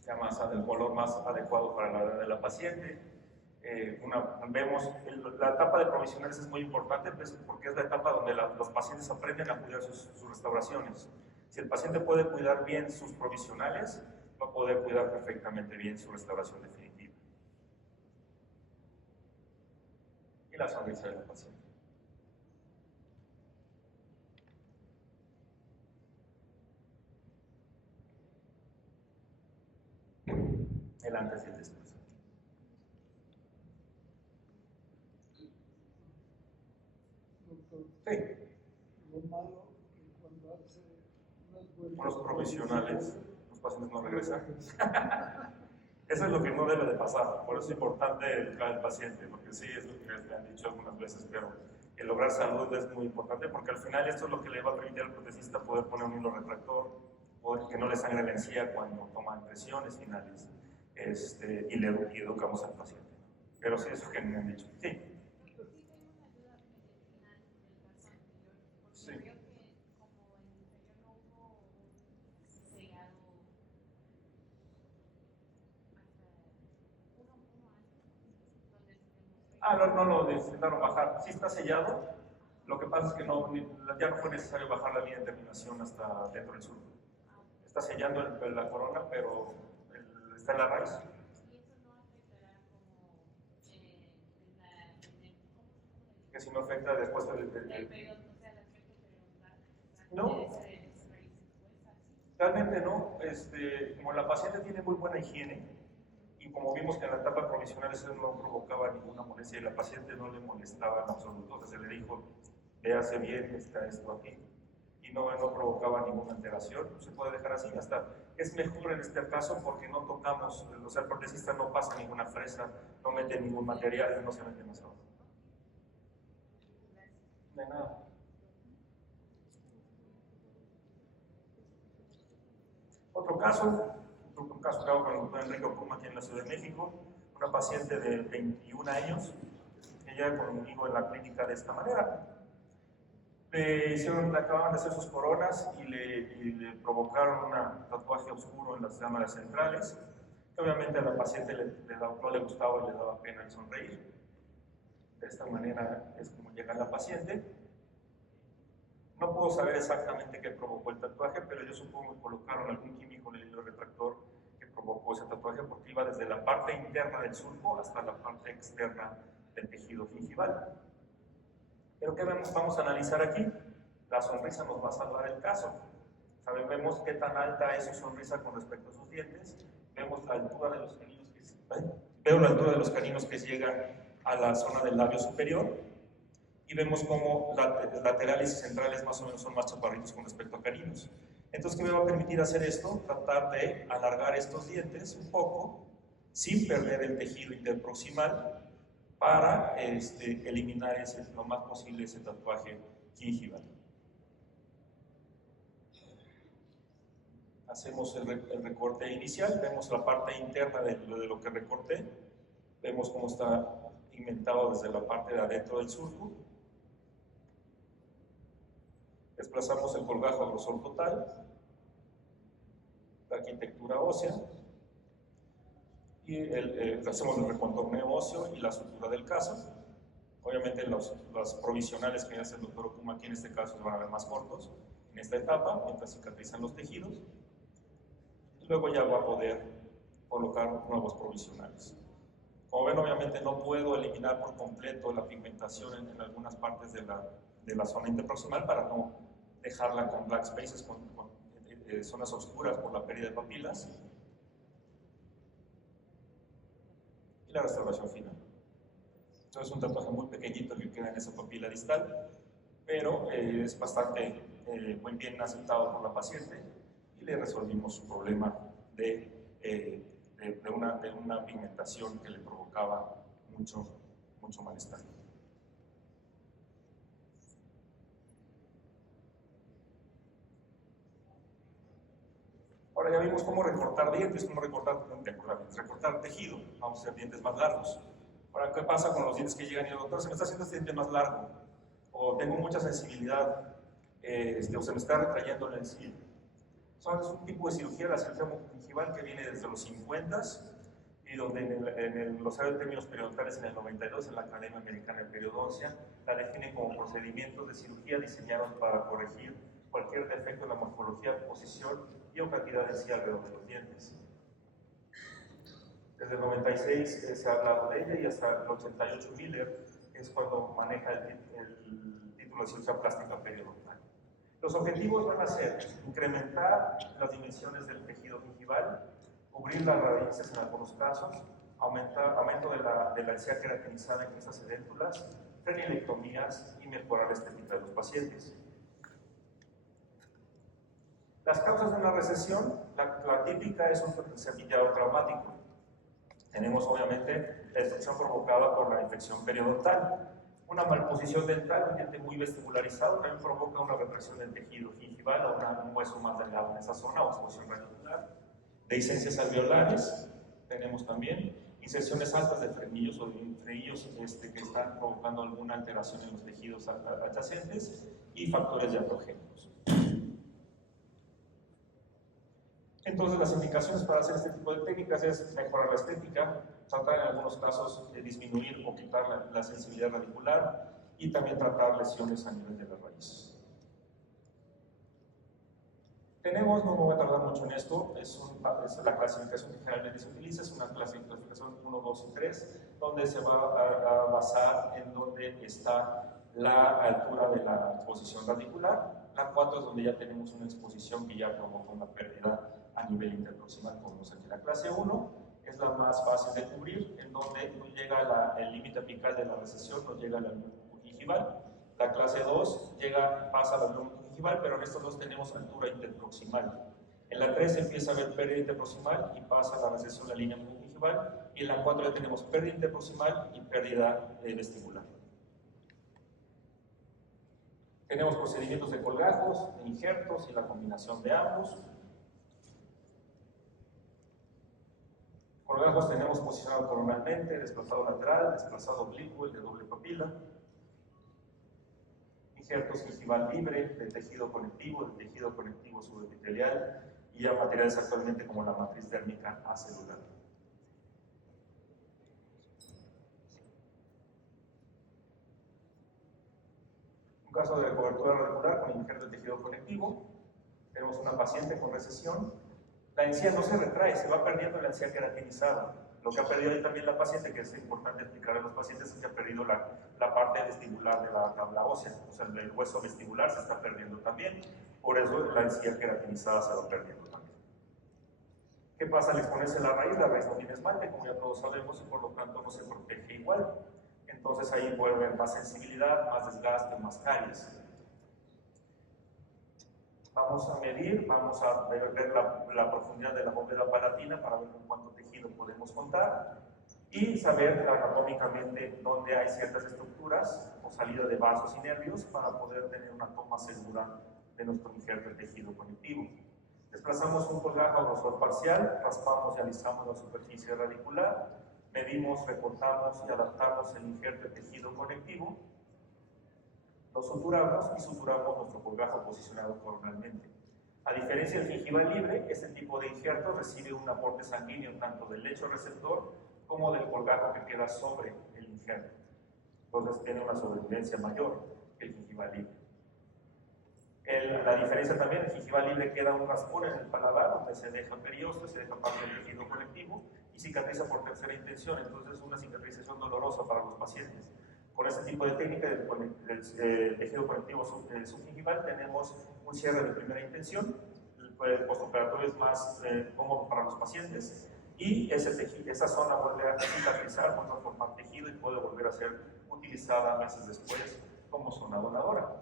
Ya más el color más adecuado para la edad de la paciente. Vemos la etapa de provisionales es muy importante, pues, porque es la etapa donde los pacientes aprenden a cuidar sus restauraciones. Si el paciente puede cuidar bien sus provisionales, va a poder cuidar perfectamente bien su restauración definitiva. Y la sonrisa de la paciente. El antes y el después. Sí. Lo malo que cuando hace unas vueltas Con los provisionales, los pacientes no regresan. Eso es lo que no debe de pasar. Por eso es importante educar al paciente, porque sí, es lo que les han dicho algunas veces, pero el lograr salud es muy importante, porque al final esto es lo que le va a permitir al protecista poder poner un hilo retractor, o que no le sangre la encía cuando toma impresiones finales, y educamos al paciente. Pero sí, eso es lo que me han dicho. Sí. Sí. No lo intentaron bajar. Sí está sellado. Lo que pasa es que ya no fue necesario bajar la línea de terminación hasta dentro del surco. Está sellando la corona, pero está en la raíz. Que si no afecta después del periodo, no, realmente no. Como la paciente tiene muy buena higiene, y como vimos que en la etapa provisional eso no provocaba ninguna molestia y la paciente no le molestaba en absoluto, o sea, se le dijo, véase bien, está esto aquí, y no provocaba ninguna alteración, se puede dejar así. Hasta es mejor en este caso porque no tocamos, o sea, el protecista no pasa ninguna fresa, no mete ningún material, no se mete más abajo. De nada. Otro caso que hago con el doctor Enrique Okuma aquí en la Ciudad de México, una paciente de 21 años que llega conmigo en la clínica de esta manera. Acababan de hacer sus coronas y le provocaron un tatuaje oscuro en las cámaras centrales, que obviamente a la paciente no le gustaba y le daba pena el sonreír. De esta manera es como llega la paciente. No puedo saber exactamente qué provocó el tatuaje, pero yo supongo que colocaron algún químico en el hilo retractor que provocó ese tatuaje, porque iba desde la parte interna del surco hasta la parte externa del tejido gingival. Pero ¿qué vamos a analizar aquí? La sonrisa nos va a salvar el caso. Vemos qué tan alta es su sonrisa con respecto a sus dientes. Vemos la altura de los caninos veo la altura de los caninos que llegan a la zona del labio superior. Y vemos cómo laterales y centrales más o menos son más chaparritos con respecto a caninos. Entonces, ¿qué me va a permitir hacer esto? Tratar de alargar estos dientes un poco, sin perder el tejido interproximal, para eliminar lo más posible ese tatuaje gingival. Hacemos el recorte inicial, vemos la parte interna de lo que recorté, vemos cómo está pigmentado desde la parte de adentro del surco. Desplazamos el colgajo a grosor total, la arquitectura ósea, y hacemos el recontorneo óseo y la sutura del caso. Obviamente las provisionales que hace el doctor Okuma aquí en este caso van a ver más cortos en esta etapa, mientras cicatrizan los tejidos. Y luego ya va a poder colocar nuevos provisionales. Como ven, obviamente no puedo eliminar por completo la pigmentación en algunas partes de la zona interproximal para no dejarla con black spaces, con zonas oscuras por la pérdida de papilas. Y la restauración final. Entonces es un tatuaje muy pequeñito que queda en esa papila distal, pero es bastante muy bien aceptado por la paciente y le resolvimos su problema de una pigmentación que le provocaba mucho malestar. Ahora ya vimos cómo recortar dientes, cómo recortar tejido. Vamos a hacer dientes más largos. Ahora, ¿qué pasa con los dientes que llegan y el doctor se me está haciendo este diente más largo? O tengo mucha sensibilidad, o se me está retrayendo la encía. Es un tipo de cirugía, la cirugía gingival, que viene desde los 50 y donde en el glossario de términos periodontales en el 92 en la Academia Americana de Periodoncia la define como procedimientos de cirugía diseñados para corregir cualquier defecto en la morfología, posición y o cantidad de encía alrededor de los dientes. Desde el 96 se ha hablado de ella y hasta el 88 Miller es cuando maneja el título de cirugía plástica periodontal. Los objetivos van a ser incrementar las dimensiones del tejido gingival, cubrir las raíces en algunos casos, aumento de la encía queratinizada en estas edéntulas, frenilectomías y mejorar la estética de los pacientes. Las causas de una recesión, la típica es un cepillado traumático. Tenemos obviamente la destrucción provocada por la infección periodontal. Una malposición dental, un diente muy vestibularizado, también provoca una retracción del tejido gingival o un hueso más delgado en esa zona o exposición radicular. Dehiscencias alveolares, tenemos también inserciones altas de frenillos o de frenillos que están provocando alguna alteración en los tejidos adyacentes y factores iatrogénicos. Entonces, las indicaciones para hacer este tipo de técnicas es mejorar la estética, tratar en algunos casos de disminuir o quitar la sensibilidad radicular y también tratar lesiones a nivel de las raíces. Tenemos, no me voy a tardar mucho en esto, es la clasificación que generalmente se utiliza, es una clasificación 1, 2 y 3, donde se va a basar en dónde está la altura de la exposición radicular. La 4 es donde ya tenemos una exposición que ya provoca una pérdida a nivel interproximal, como vemos aquí. La clase 1 es la más fácil de cubrir, en donde no llega el límite apical de la recesión, no llega al alveolo gingival. La clase 2 pasa al alveolo gingival, pero en estos dos tenemos altura interproximal. En la 3 empieza a haber pérdida interproximal y pasa la recesión de la línea gingival, y en la 4 ya tenemos pérdida interproximal y pérdida vestibular. Tenemos procedimientos de colgajos, de injertos y la combinación de ambos. Colgajos tenemos posicionado coronalmente, desplazado lateral, desplazado oblicuo, el de doble papila. Injertos gingival libre, de tejido conectivo subepitelial y a materiales actualmente como la matriz térmica acelular. Un caso de cobertura radicular con injerto de tejido conectivo. Tenemos una paciente con recesión. La encía no se retrae, se va perdiendo la encía queratinizada. Lo que ha perdido ahí también la paciente, que es importante explicar a los pacientes, es que ha perdido la parte vestibular de la tabla ósea. O sea, el hueso vestibular se está perdiendo también. Por eso la encía queratinizada se va perdiendo también. ¿Qué pasa al exponerse la raíz? La raíz no tiene esmalte, como ya todos sabemos, y por lo tanto no se protege igual. Entonces ahí puede haber más sensibilidad, más desgaste, más caries. Vamos a medir, vamos a ver la profundidad de la bóveda palatina para ver con cuánto tejido podemos contar y saber anatómicamente dónde hay ciertas estructuras o salida de vasos y nervios para poder tener una toma segura de nuestro injerto de tejido conectivo. Desplazamos un colgajo a grosor parcial, raspamos y alisamos la superficie radicular, medimos, recortamos y adaptamos el injerto de tejido conectivo. Lo suturamos y suturamos nuestro colgajo posicionado coronalmente. A diferencia del gingival libre, este tipo de injerto recibe un aporte sanguíneo tanto del lecho receptor como del colgajo que queda sobre el injerto. Entonces tiene una sobrevivencia mayor que el gingival libre. La diferencia también, el gingival libre queda un raspón en el paladar donde se deja periósteo, se deja parte del tejido conectivo y cicatriza por tercera intención, entonces es una cicatrización dolorosa para los pacientes. Con este tipo de técnica del tejido conectivo subgingival tenemos un cierre de primera intención, el postoperatorio es más cómodo para los pacientes y esa zona vuelve a cicatrizar, vuelve a formar tejido y puede volver a ser utilizada meses después como zona donadora.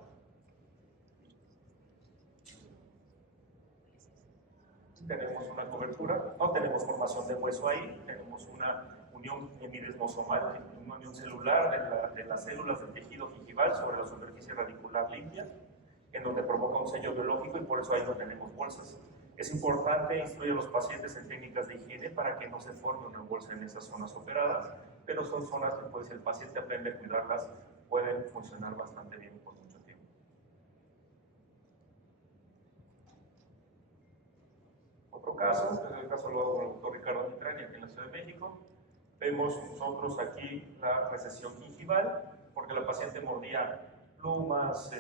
Tenemos una cobertura, no tenemos formación de hueso ahí, tenemos una unión hemidesmosomal, una unión celular de las células del tejido gingival sobre la superficie radicular limpia, en donde provoca un sello biológico y por eso ahí no tenemos bolsas. Es importante instruir a los pacientes en técnicas de higiene para que no se forme una bolsa en esas zonas operadas, pero son zonas que pues, si el paciente aprende a cuidarlas, pueden funcionar bastante bien por mucho tiempo. Otro caso, en el caso lo hago con el doctor Ricardo Mitrani aquí en la Ciudad de México. Vemos nosotros aquí la recesión gingival, porque la paciente mordía plumas,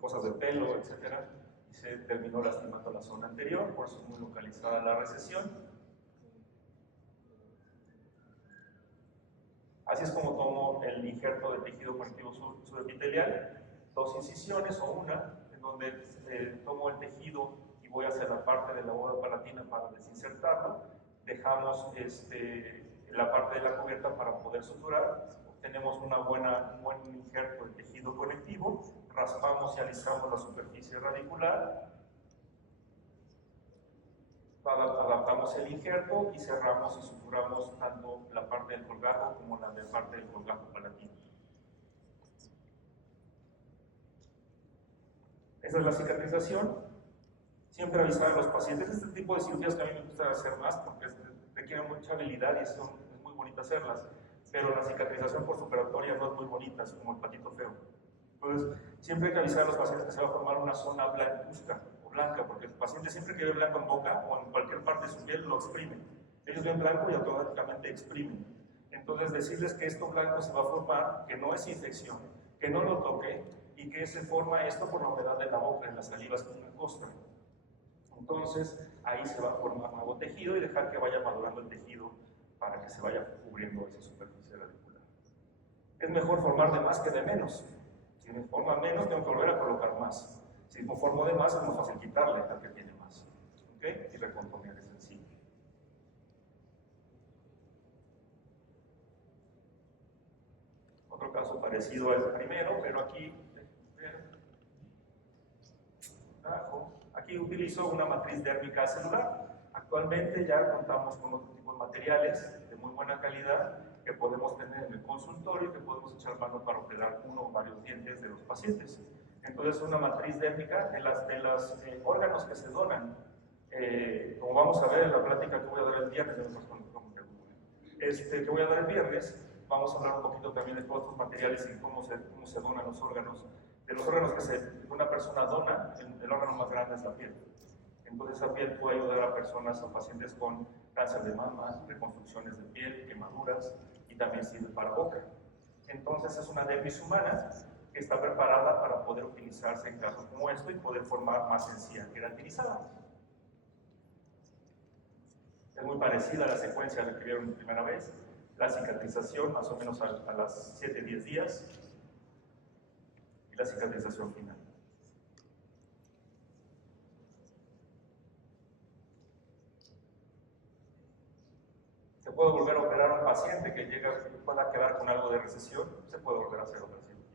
cosas de pelo, etc. Y se terminó lastimando la zona anterior, por eso es muy localizada la recesión. Así es como tomo el injerto de tejido conectivo subepitelial, 2 incisiones o una, en donde tomo el tejido y voy hacia la parte de la bóveda palatina para desinsertarlo. Dejamos la parte de la cubierta para poder suturar. Obtenemos un buen injerto de tejido conectivo, raspamos y alisamos la superficie radicular, adaptamos el injerto y cerramos y suturamos tanto la parte del colgajo como la parte del colgajo palatino. Esa es la cicatrización. Siempre avisar a los pacientes. Este tipo de cirugías que a mí me gusta hacer más porque requieren mucha habilidad y es muy bonito hacerlas, pero la cicatrización postoperatoria no es muy bonita, es como el patito feo. Entonces, siempre hay que avisar a los pacientes que se va a formar una zona blancuzca o blanca, porque el paciente siempre que ve blanco en boca o en cualquier parte de su piel lo exprime. Ellos ven blanco y automáticamente exprimen. Entonces, decirles que esto blanco se va a formar, que no es infección, que no lo toque y que se forma esto por la humedad de la boca, en las salivas con una costra. Entonces, ahí se va a formar nuevo tejido y dejar que vaya madurando el tejido para que se vaya cubriendo esa superficie radicular. Es mejor formar de más que de menos. Si me forma menos, tengo que volver a colocar más. Si me formo de más, es muy fácil quitarle al que tiene más. ¿Ok? Y recomponer es sencillo. Otro caso parecido al primero, pero aquí utilizo una matriz dérmica celular. Actualmente ya contamos con otro tipo de materiales de muy buena calidad que podemos tener en el consultorio y que podemos echar mano para operar uno o varios dientes de los pacientes. Entonces, una matriz dérmica de los órganos que se donan. Como vamos a ver en la plática que voy a dar el viernes, que voy a dar el viernes, vamos a hablar un poquito también de todos estos materiales y cómo se donan los órganos. De los órganos que una persona dona, el órgano más grande es la piel. Entonces, esa piel puede ayudar a personas o pacientes con cáncer de mama, reconstrucciones de piel, quemaduras, y también sirve para boca. Entonces, es una dermis humana que está preparada para poder utilizarse en casos como esto y poder formar más encía queratinizada. Es muy parecida a la secuencia a la que vieron la primera vez. La cicatrización más o menos a las 7-10 días y la cicatrización final. Se puede volver a operar a un paciente que pueda quedar con algo de recesión, se puede volver a hacer otra cirugía.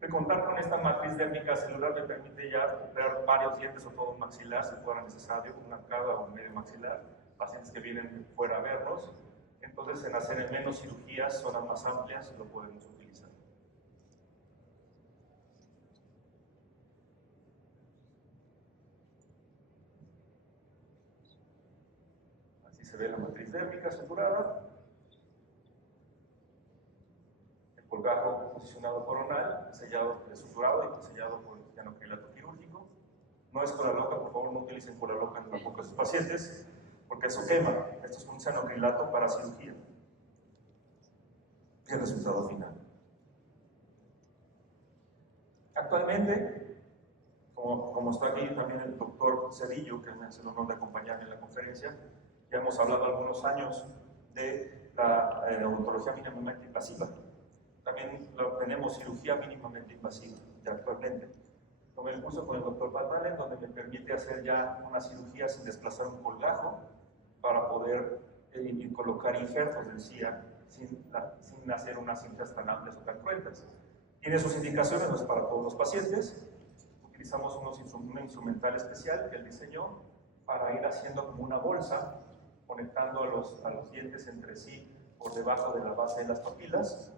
De contar con esta matriz dérmica celular me permite ya operar varios dientes o todo un maxilar, si fuera necesario, una arcada o un medio maxilar, pacientes que vienen fuera a vernos. Entonces, en hacer menos cirugías, zonas más amplias, lo podemos utilizar. Así se ve la matriz dérmica asegurada. El colgajo posicionado coronal, sellado, suturado y sellado por el cianocrilato quirúrgico. No es cola loca, por favor no utilicen cola loca en la boca de sus pacientes, porque eso quema. Esto es un cianocrilato para cirugía. Y el resultado final. Actualmente, como está aquí también el doctor Cedillo, que me hace el honor de acompañarme en la conferencia, ya hemos hablado algunos años de la odontología mínimamente invasiva. También tenemos cirugía mínimamente invasiva, ya actualmente. Tomé el curso con el doctor Patalen, donde me permite hacer ya una cirugía sin desplazar un colgajo, para poder colocar injertos de encía sin hacer unas cintas tan amplias o tan cruentas. Tiene sus indicaciones, no es para todos los pacientes. Utilizamos un instrumental especial que él diseñó para ir haciendo como una bolsa, conectando a los dientes entre sí por debajo de la base de las papilas.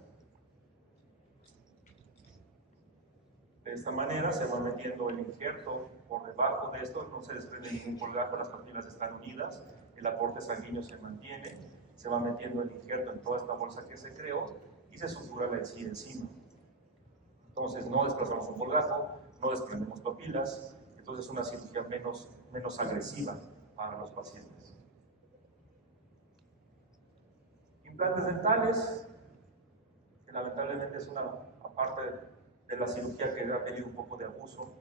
De esta manera se va metiendo el injerto por debajo de esto, no se desprende ningún colgajo, las papilas están unidas, el aporte sanguíneo se mantiene se va metiendo el injerto en toda esta bolsa que se creó y se sutura la encía encima. Entonces no desplazamos un colgajo, no desprendemos papilas, entonces es una cirugía menos agresiva para los pacientes. Implantes dentales, que lamentablemente es una parte de la cirugía que ha tenido un poco de abuso,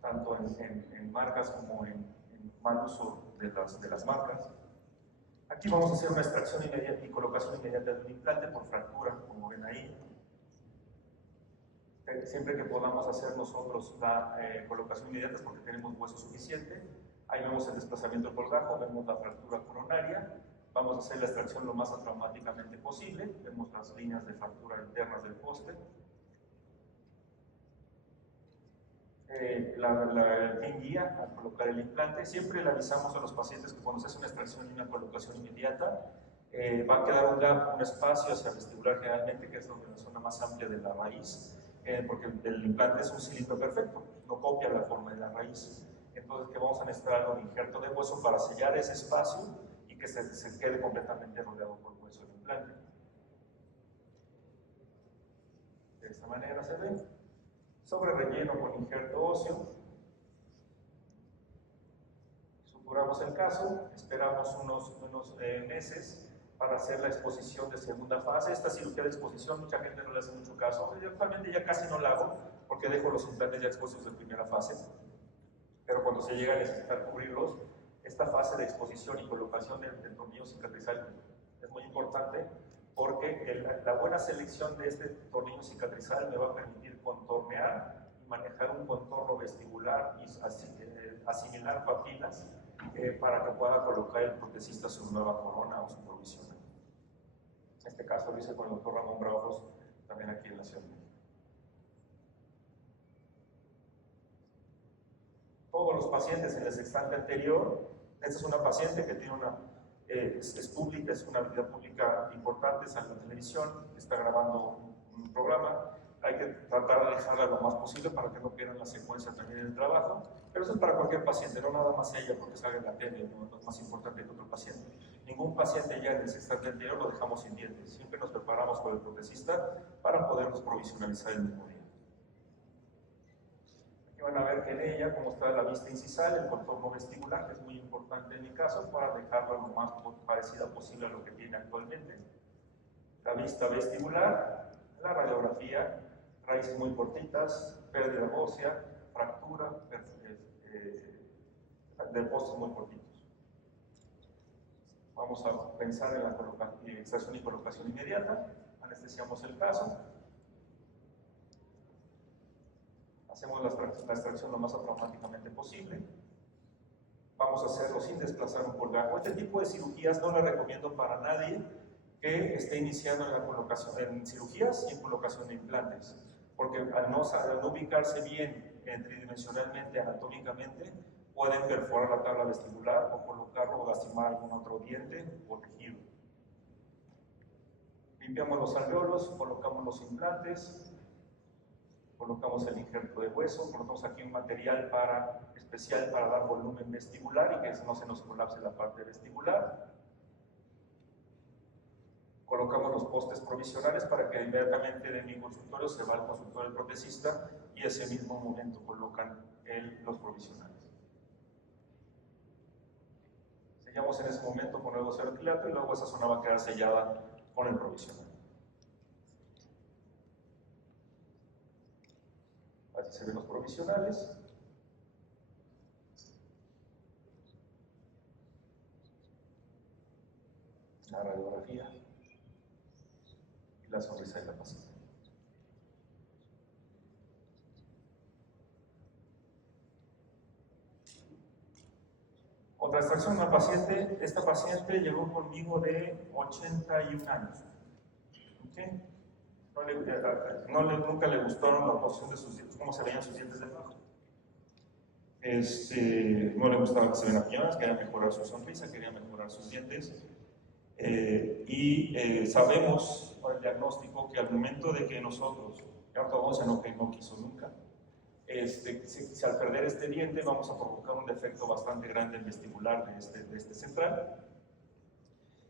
tanto en marcas como en mal uso de las marcas. Aquí vamos a hacer una extracción inmediata y colocación inmediata de un implante por fractura, como ven ahí. Siempre que podamos hacer nosotros la colocación inmediata es porque tenemos hueso suficiente. Ahí vemos el desplazamiento del colgajo, vemos la fractura coronaria. Vamos a hacer la extracción lo más atraumáticamente posible. Vemos las líneas de fractura internas del poste. El fin guía al colocar el implante. Siempre le avisamos a los pacientes que cuando se hace una extracción y una colocación inmediata, va a quedar un gap, un espacio hacia el vestibular generalmente, que es donde la zona más amplia de la raíz, porque el implante es un cilindro perfecto, no copia la forma de la raíz. Entonces, que vamos a necesitar un injerto de hueso para sellar ese espacio y que se quede completamente rodeado por el hueso del implante. De esta manera se ve. Sobre relleno con injerto óseo. Suturamos el caso, esperamos unos meses para hacer la exposición de segunda fase. Esta cirugía de exposición mucha gente no le hace mucho caso. Yo actualmente ya casi no la hago porque dejo los implantes ya expuestos de primera fase. Pero cuando se llega a necesitar cubrirlos, esta fase de exposición y colocación del tornillo cicatrizal es muy importante porque la buena selección de este tornillo cicatrizal me va a permitir contornear y manejar un contorno vestibular y asimilar papilas para que pueda colocar el protesista su nueva corona o su provisional. En este caso lo hice con el doctor Ramón Bravos, también aquí en la Ciudad de México. Todos los pacientes en el sextante anterior, esta es una paciente que tiene es pública, es una vida pública importante, sale en la televisión, está grabando un programa, hay que tratar de dejarla lo más posible para que no pierdan la secuencia también en el trabajo, pero eso es para cualquier paciente, no nada más ella porque salga en la tele, no es más importante que otro paciente. Ningún paciente ya en el sextante anterior lo dejamos sin dientes, siempre nos preparamos con el protesista para podernos provisionalizar el mismo día. Aquí van a ver que en ella, como está la vista incisal, el contorno vestibular, que es muy importante en mi caso, para dejarlo lo más parecida posible a lo que tiene actualmente. La vista vestibular, la radiografía, raíces muy cortitas, pérdida ósea, fractura, depósitos muy cortitos. Vamos a pensar en la extracción y colocación inmediata. Anestesiamos el caso. Hacemos la extracción lo más atraumáticamente posible. Vamos a hacerlo sin desplazar un colgajo. Este tipo de cirugías no le recomiendo para nadie que esté iniciando en cirugías y en colocación de implantes, porque al no ubicarse bien tridimensionalmente, anatómicamente, pueden perforar la tabla vestibular o colocarlo o lastimar algún otro diente o tejido. Limpiamos los alveolos, colocamos los implantes, colocamos el injerto de hueso, colocamos aquí un material especial para dar volumen vestibular y que no se nos colapse la parte vestibular. Colocamos los postes provisionales para que inmediatamente de mi consultorio se va al consultorio del protesista y ese mismo momento colocan los provisionales. Sellamos en ese momento con el óseo arquilato y luego esa zona va a quedar sellada con el provisional. Así se ven los provisionales. La radiografía y la sonrisa de la paciente. Otra extracción de una paciente. Esta paciente llegó conmigo de 81 años. ¿Okay? Nunca le gustó la posición de sus dientes, cómo se veían sus dientes de abajo. No le gustaba que se vean apiñadas, quería mejorar su sonrisa, quería mejorar sus dientes. Sabemos por el diagnóstico que al momento de que nosotros, la ortodoncia no quiso nunca, si al perder este diente vamos a provocar un defecto bastante grande en vestibular de este central.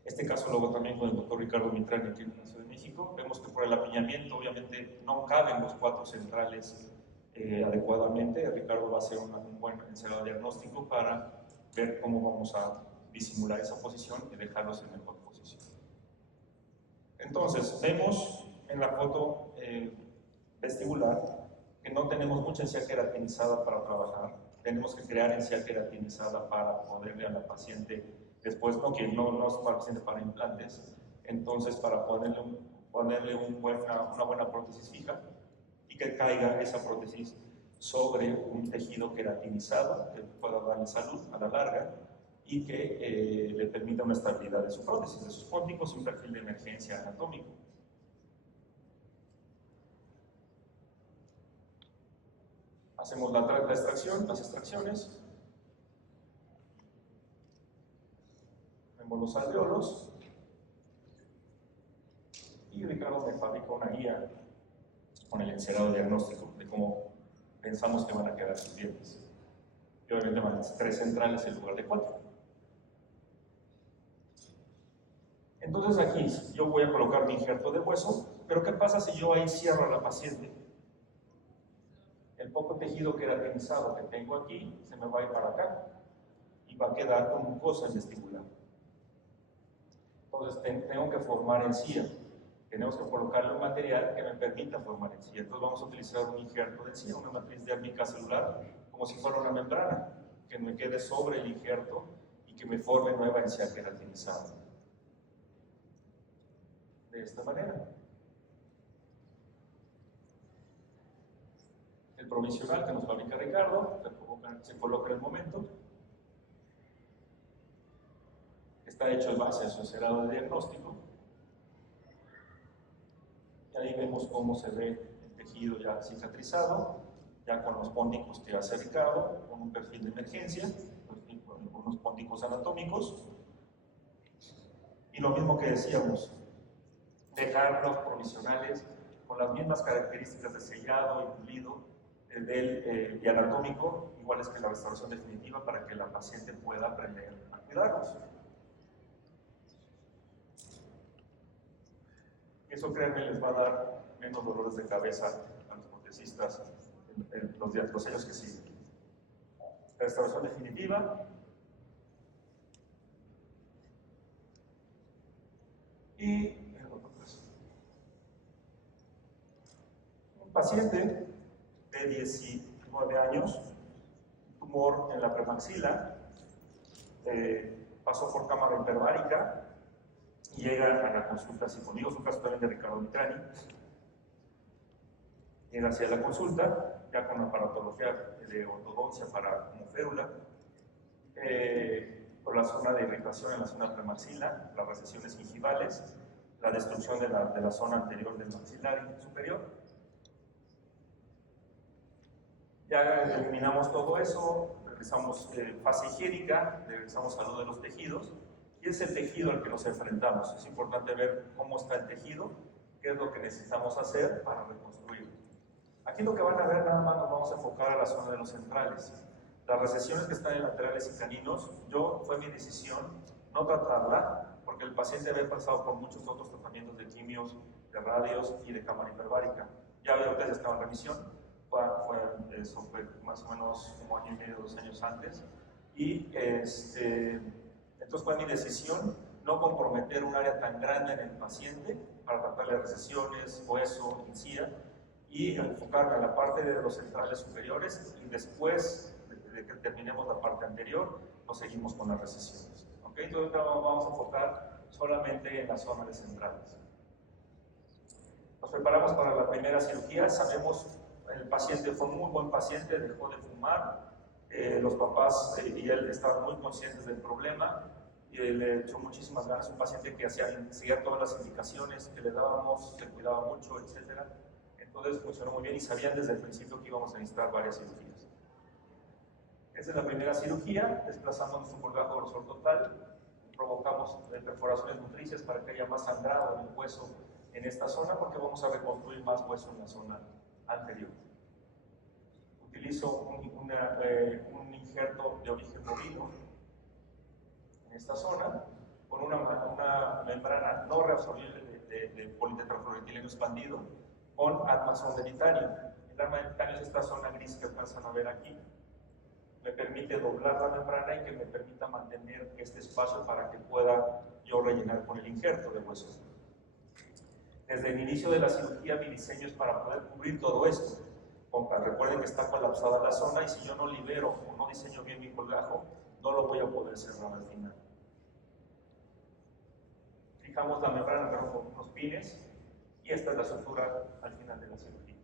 Este caso luego también con el doctor Ricardo Mitrani aquí en la Ciudad de México, vemos que por el apiñamiento obviamente no caben los 4 centrales adecuadamente. Ricardo va a hacer un buen encerado diagnóstico para ver cómo vamos a disimular esa posición y dejarlos en mejor posición. Entonces, vemos en la foto vestibular que no tenemos mucha encía queratinizada para trabajar. Tenemos que crear encía queratinizada para poderle a la paciente después, no es para paciente para implantes, entonces para ponerle una buena prótesis fija y que caiga esa prótesis sobre un tejido queratinizado que pueda darle salud a la larga y que le permita una estabilidad de su prótesis, de sus pónticos y un perfil de emergencia anatómico. Hacemos la extracción, las extracciones. Vemos los alveolos. Y Ricardo me fabrica una guía con el encerado diagnóstico de cómo pensamos que van a quedar sus dientes. Y obviamente van a ser 3 centrales en lugar de 4. Entonces aquí yo voy a colocar mi injerto de hueso, pero ¿qué pasa si yo ahí cierro a la paciente? El poco tejido queratinizado que tengo aquí se me va a ir para acá y va a quedar como mucosa en vestibular. Entonces tengo que formar encía. Tenemos que colocarle un material que me permita formar encía. Entonces vamos a utilizar un injerto de encía, una matriz dérmica celular, como si fuera una membrana, que me quede sobre el injerto y que me forme nueva encía queratinizada. De esta manera. El provisional que nos fabrica Ricardo, se coloca en el momento. Está hecho en base a su encerado de diagnóstico. Y ahí vemos cómo se ve el tejido ya cicatrizado, ya con los pónticos que hace Ricardo, con un perfil de emergencia, con unos pónticos anatómicos. Y lo mismo que decíamos, dejar los provisionales con las mismas características de sellado y pulido y anatómico, iguales que la restauración definitiva, para que la paciente pueda aprender a cuidarlos. Eso, créanme, les va a dar menos dolores de cabeza a los protecistas en los años que siguen. La restauración definitiva. Y un paciente de 19 años, tumor en la premaxila, pasó por cámara hiperbárica y llega a la consulta así conmigo, es un caso también de Ricardo Mitrani. Llega hacia la consulta, ya con aparatología de ortodoncia para como férula, por la zona de irritación en la zona premaxila, las recesiones gingivales, la destrucción de la zona anterior del maxilar superior. Ya eliminamos todo eso, realizamos fase higiénica, realizamos salud de los tejidos, y es el tejido al que nos enfrentamos. Es importante ver cómo está el tejido, qué es lo que necesitamos hacer para reconstruirlo. Aquí lo que van a ver, nada más nos vamos a enfocar a la zona de los centrales. Las recesiones que están en laterales y caninos, fue mi decisión no tratarla, porque el paciente había pasado por muchos otros tratamientos de quimios, de radios y de cámara hiperbárica. Ya estaba en remisión. Eso fue más o menos como año y medio, 2 años antes. Y entonces fue mi decisión no comprometer un área tan grande en el paciente para tratarle recesiones, hueso, encía, y enfocarme en la parte de los centrales superiores, y después de que terminemos la parte anterior, nos seguimos con las recesiones. ¿Okay? Entonces vamos a enfocar solamente en la zona de centrales. Nos preparamos para la primera cirugía. Sabemos, el paciente fue un muy buen paciente, dejó de fumar, los papás y él estaban muy conscientes del problema, y le echó muchísimas ganas. Un paciente que seguía todas las indicaciones que le dábamos, se cuidaba mucho, etc. Entonces funcionó muy bien y sabían desde el principio que íbamos a necesitar varias cirugías. Esa es la primera cirugía. Desplazamos nuestro colgajo grosor total, provocamos perforaciones nutricias para que haya más sangrado en el hueso en esta zona, porque vamos a reconstruir más hueso en la zona anterior. Utilizo un injerto de origen bovino en esta zona, con una membrana no reabsorbible de politetrafluoretileno expandido con armazón de titanio. El arma de titanio es esta zona gris que alcanzan a ver aquí. Me permite doblar la membrana y que me permita mantener este espacio para que pueda yo rellenar con el injerto de huesos. Desde el inicio de la cirugía mi diseño es para poder cubrir todo esto. Recuerden que está colapsada la zona y si yo no libero o no diseño bien mi colgajo, no lo voy a poder cerrar al final. Fijamos la membrana con unos pines y esta es la sutura al final de la cirugía.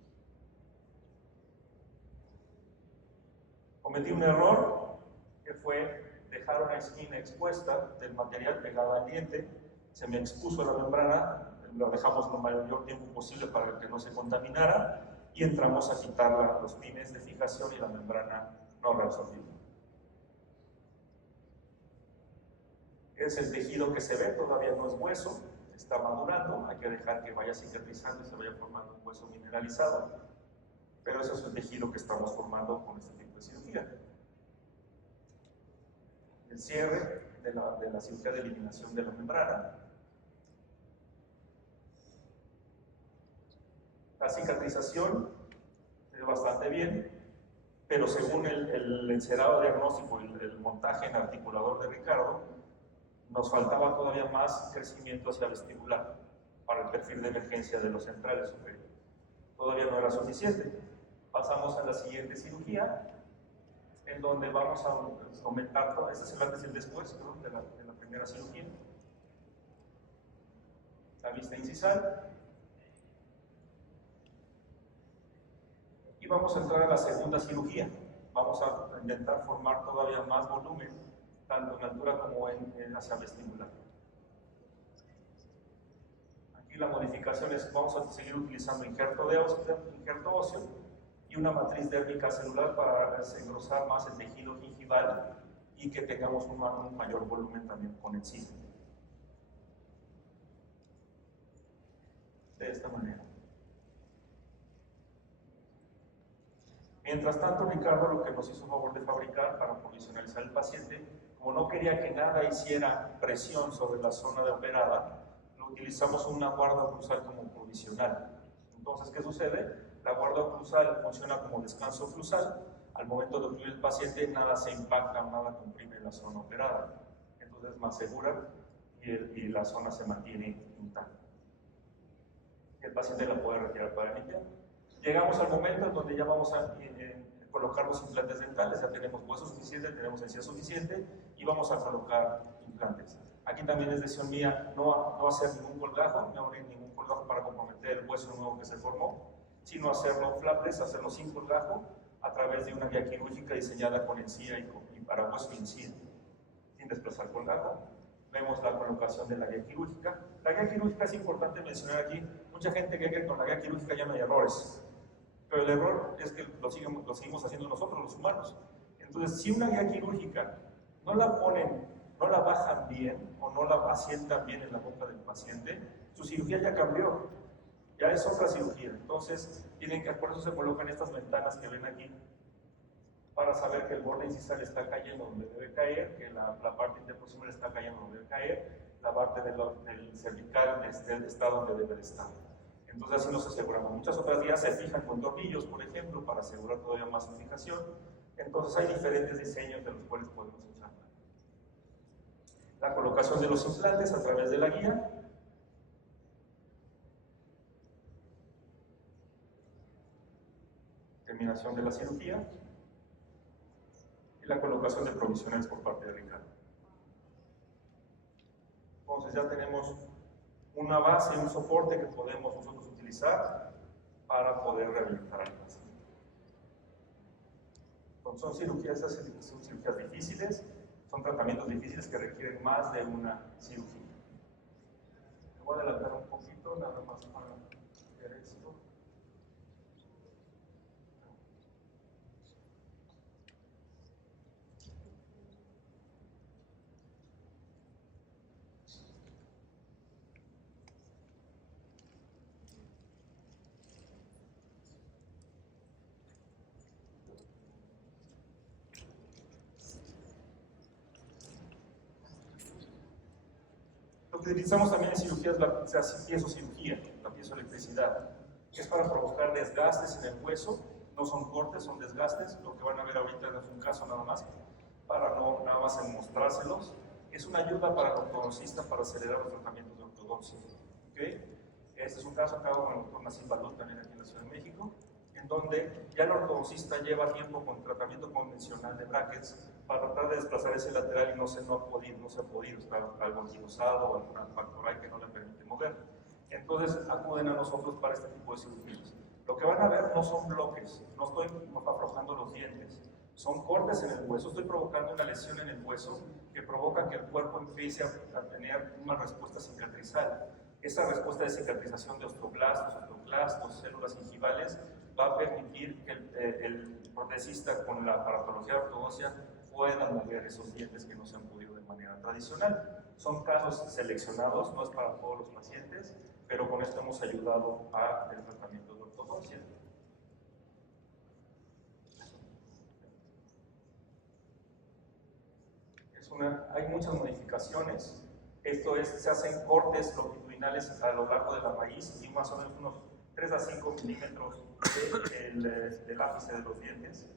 Cometí un error que fue dejar una esquina expuesta del material pegada al diente, se me expuso la membrana, lo dejamos lo mayor tiempo posible para que no se contaminara y entramos a quitar los pines de fijación y la membrana no reabsorbible. Es el tejido que se ve, todavía no es hueso, está madurando, hay que dejar que vaya cicatrizando y se vaya formando un hueso mineralizado, pero ese es el tejido que estamos formando con este tipo de cirugía. El cierre de la cirugía de eliminación de la membrana. La cicatrización se ve bastante bien, pero según el encerado diagnóstico y el montaje en articulador de Ricardo, nos faltaba todavía más crecimiento hacia vestibular para el perfil de emergencia de los centrales superiores. Todavía no era suficiente. Pasamos a la siguiente cirugía, en donde vamos a aumentar todo. Este es el antes y el después, ¿no? de la primera cirugía. La vista incisal. Y vamos a entrar a la segunda cirugía. Vamos a intentar formar todavía más volumen, tanto en altura como hacia vestibular. Aquí la modificación es, vamos a seguir utilizando injerto óseo y una matriz dérmica celular para engrosar más el tejido gingival y que tengamos un mayor volumen también con encima. De esta manera. Mientras tanto, Ricardo lo que nos hizo favor de fabricar para provisionalizar el paciente, como no quería que nada hiciera presión sobre la zona de operada, lo utilizamos una guarda oclusal como provisional. Entonces, ¿qué sucede? La guarda oclusal funciona como descanso oclusal. Al momento de ocluir el paciente, nada se impacta, nada comprime la zona operada. Entonces es más segura y la zona se mantiene intacta. El paciente la puede retirar para limpiar. Llegamos al momento en donde ya vamos a colocar los implantes dentales, ya tenemos hueso suficiente, tenemos encía suficiente y vamos a colocar implantes. Aquí también es decisión mía no hacer ningún colgajo, no abrir ningún colgajo para comprometer el hueso nuevo que se formó, sino hacerlo flapless, hacerlo sin colgajo, a través de una guía quirúrgica diseñada con encía y para hueso y encía, sin desplazar colgajo. Vemos la colocación de la guía quirúrgica. La guía quirúrgica es importante mencionar aquí, mucha gente cree que con la guía quirúrgica ya no hay errores. Pero el error es que lo seguimos haciendo nosotros, los humanos. Entonces, si una guía quirúrgica no la ponen, no la bajan bien o no la asientan bien en la boca del paciente, su cirugía ya cambió, ya es otra cirugía. Entonces, por eso se colocan estas ventanas que ven aquí, para saber que el borde incisal está cayendo donde debe caer, que la parte interproximal está cayendo donde debe caer, la parte del cervical está donde debe de estar. Entonces así nos aseguramos. Muchas otras guías se fijan con tornillos, por ejemplo, para asegurar todavía más fijación. Entonces hay diferentes diseños de los cuales podemos usar. La colocación de los implantes a través de la guía. Terminación de la cirugía. Y la colocación de provisionales por parte de Ricardo. Entonces ya tenemos una base, un soporte que podemos nosotros utilizar para poder rehabilitar al paciente. Entonces, son cirugías difíciles, son tratamientos difíciles que requieren más de una cirugía. Me voy a adelantar un poquito, nada más para ver esto. Lo que utilizamos también en cirugía es la piezocirugía, la piezoelectricidad, que es para provocar desgastes en el hueso. No son cortes, son desgastes. Lo que van a ver ahorita no es un caso nada más, para no nada más en mostrárselos. Es una ayuda para el ortodoncista para acelerar los tratamientos de ortodoncia. ¿Okay? Este es un caso acá con el doctor Nassim Balud, también aquí en la Ciudad de México, en donde ya el ortodoncista lleva tiempo con tratamiento convencional de brackets para tratar de desplazar ese lateral y no se ha podido, está algo anquilosado o alguna factor ahí que no le permite mover. Entonces acuden a nosotros para este tipo de cirugías. Lo que van a ver no son bloques, no estoy aflojando los dientes, son cortes en el hueso, estoy provocando una lesión en el hueso que provoca que el cuerpo empiece a tener una respuesta cicatrizal. Esa respuesta de cicatrización de osteoclastos, células gingivales, va a permitir que el protesista con la aparatología ortodoncia pueda mover esos dientes que no se han podido de manera tradicional. Son casos seleccionados, no es para todos los pacientes, pero con esto hemos ayudado a el tratamiento de ortodoncia. Hay muchas modificaciones. Esto es, se hacen cortes longitudinales a lo largo de la raíz y más o menos unos 3 a 5 milímetros del ápice de los dientes.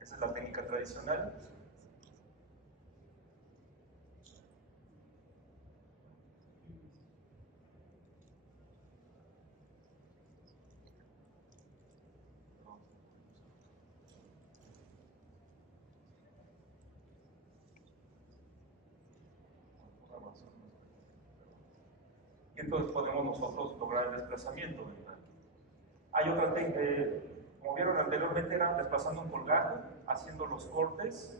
Esa es la técnica tradicional. Y entonces podemos nosotros lograr el desplazamiento, ¿verdad? Hay otra técnica, como vieron anteriormente, era desplazando un colgajo, haciendo los cortes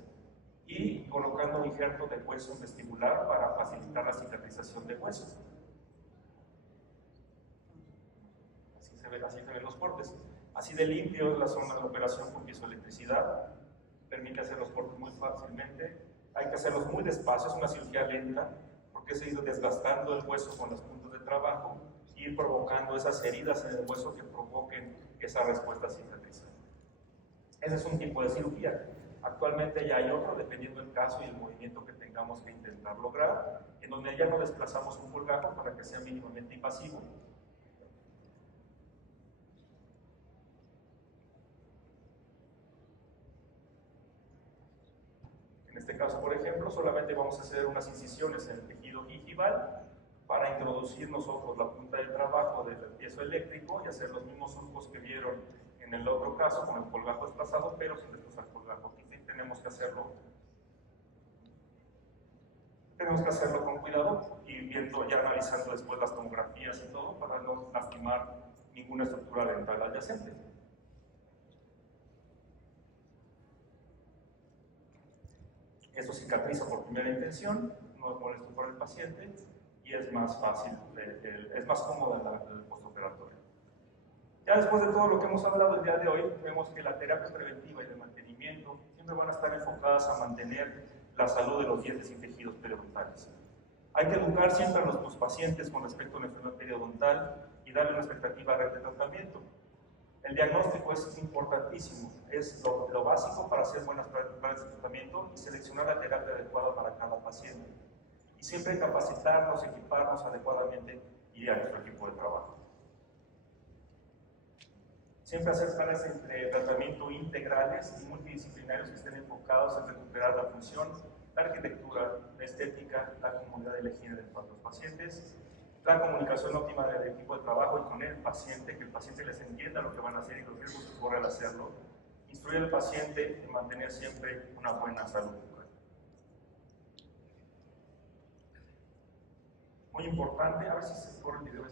y colocando un injerto de hueso vestibular para facilitar la cicatrización de hueso. Así se ven los cortes. Así de limpio es la zona de operación con piezoelectricidad, permite hacer los cortes muy fácilmente. Hay que hacerlos muy despacio, es una cirugía lenta, porque se ha ido desgastando el hueso con los puntos de trabajo y ir provocando esas heridas en el hueso que provoquen esa respuesta cicatrizante. Ese es un tipo de cirugía. Actualmente ya hay otro, dependiendo del caso y el movimiento que tengamos que intentar lograr, en donde ya no desplazamos un colgajo para que sea mínimamente invasivo. En este caso, por ejemplo, solamente vamos a hacer unas incisiones en el tejido gingival para introducir nosotros la punta del trabajo del piezoeléctrico y hacer los mismos surcos que vieron en el otro caso con el colgajo desplazado, pero sin desplazar el colgajo. Aquí tenemos que hacerlo con cuidado y viendo, ya analizando después las tomografías y todo para no lastimar ninguna estructura dental adyacente. Eso cicatriza por primera intención, no es molesto para el paciente y es más fácil, es más cómodo el postoperatorio. Ya después de todo lo que hemos hablado el día de hoy, vemos que la terapia preventiva y de mantenimiento siempre van a estar enfocadas a mantener la salud de los dientes y tejidos periodontales. Hay que educar siempre a los pacientes con respecto a una enfermedad periodontal y darle una expectativa real de tratamiento. El diagnóstico es importantísimo, es lo básico para hacer buenas planes de tratamiento y seleccionar la terapia adecuada para cada paciente. Y siempre capacitarnos, equiparnos adecuadamente y a nuestro equipo de trabajo. Siempre hacer planes de tratamiento integrales y multidisciplinarios que estén enfocados en recuperar la función, la arquitectura, la estética, la comodidad de la higiene de los pacientes, la comunicación óptima del equipo de trabajo y con el paciente, que el paciente les entienda lo que van a hacer y los riesgos que corre al hacerlo, instruir al paciente en mantener siempre una buena salud bucal. Muy importante, a ver si se corre el video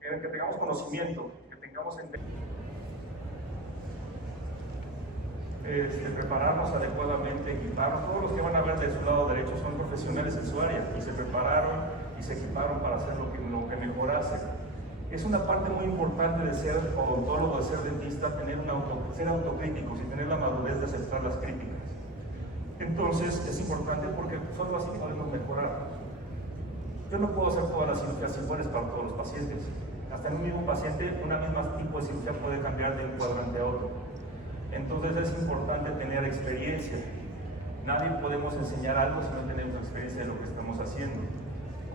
que tengamos conocimiento, que tengamos prepararnos adecuadamente, equiparnos. Todos los que van a ver de su lado derecho son profesionales en su área y se prepararon y se equiparon para hacer lo que mejor hacen. Es una parte muy importante de ser odontólogo, de ser dentista, ser autocríticos y tener la madurez de aceptar las críticas. Entonces es importante porque solo así podemos mejorar. Yo no puedo hacer todas las cirugías iguales para todos los pacientes. Hasta en un mismo paciente, una misma tipo de cirugía puede cambiar de un cuadrante a otro. Entonces es importante tener experiencia. Nadie podemos enseñar algo si no tenemos experiencia de lo que estamos haciendo.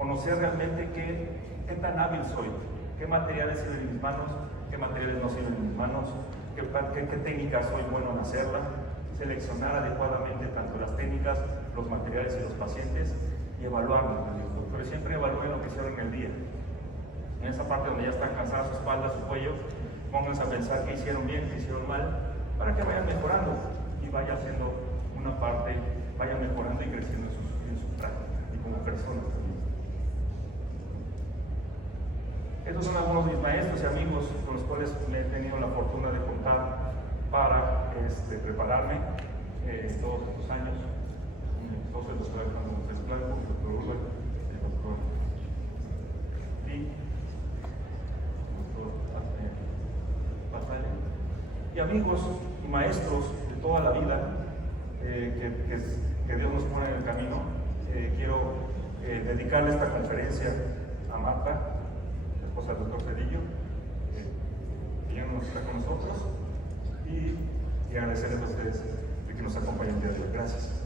conocer realmente qué tan hábil soy, qué materiales sirven en mis manos, qué materiales no sirven en mis manos, qué técnicas soy bueno en hacerla, seleccionar adecuadamente tanto las técnicas, los materiales y los pacientes y evaluarlos. Los doctores siempre evalúen lo que hicieron en el día. En esa parte donde ya están cansadas su espalda, su cuello, pónganse a pensar qué hicieron bien, qué hicieron mal, para que vayan mejorando y vaya haciendo una parte, vaya mejorando y creciendo en su práctica y como personas también. Estos son algunos de mis maestros y amigos con los cuales me he tenido la fortuna de contar para prepararme todos estos años. Todos el doctor Alejandro Montes Blanco, el doctor Rubén, el doctor Lee, el doctor Batalla, y amigos y maestros de toda la vida que Dios nos pone en el camino. Quiero dedicarle esta conferencia a Marta, la esposa del doctor Cedillo, que ya no está con nosotros, y agradecerles a ustedes de que nos acompañen el día de hoy. Gracias.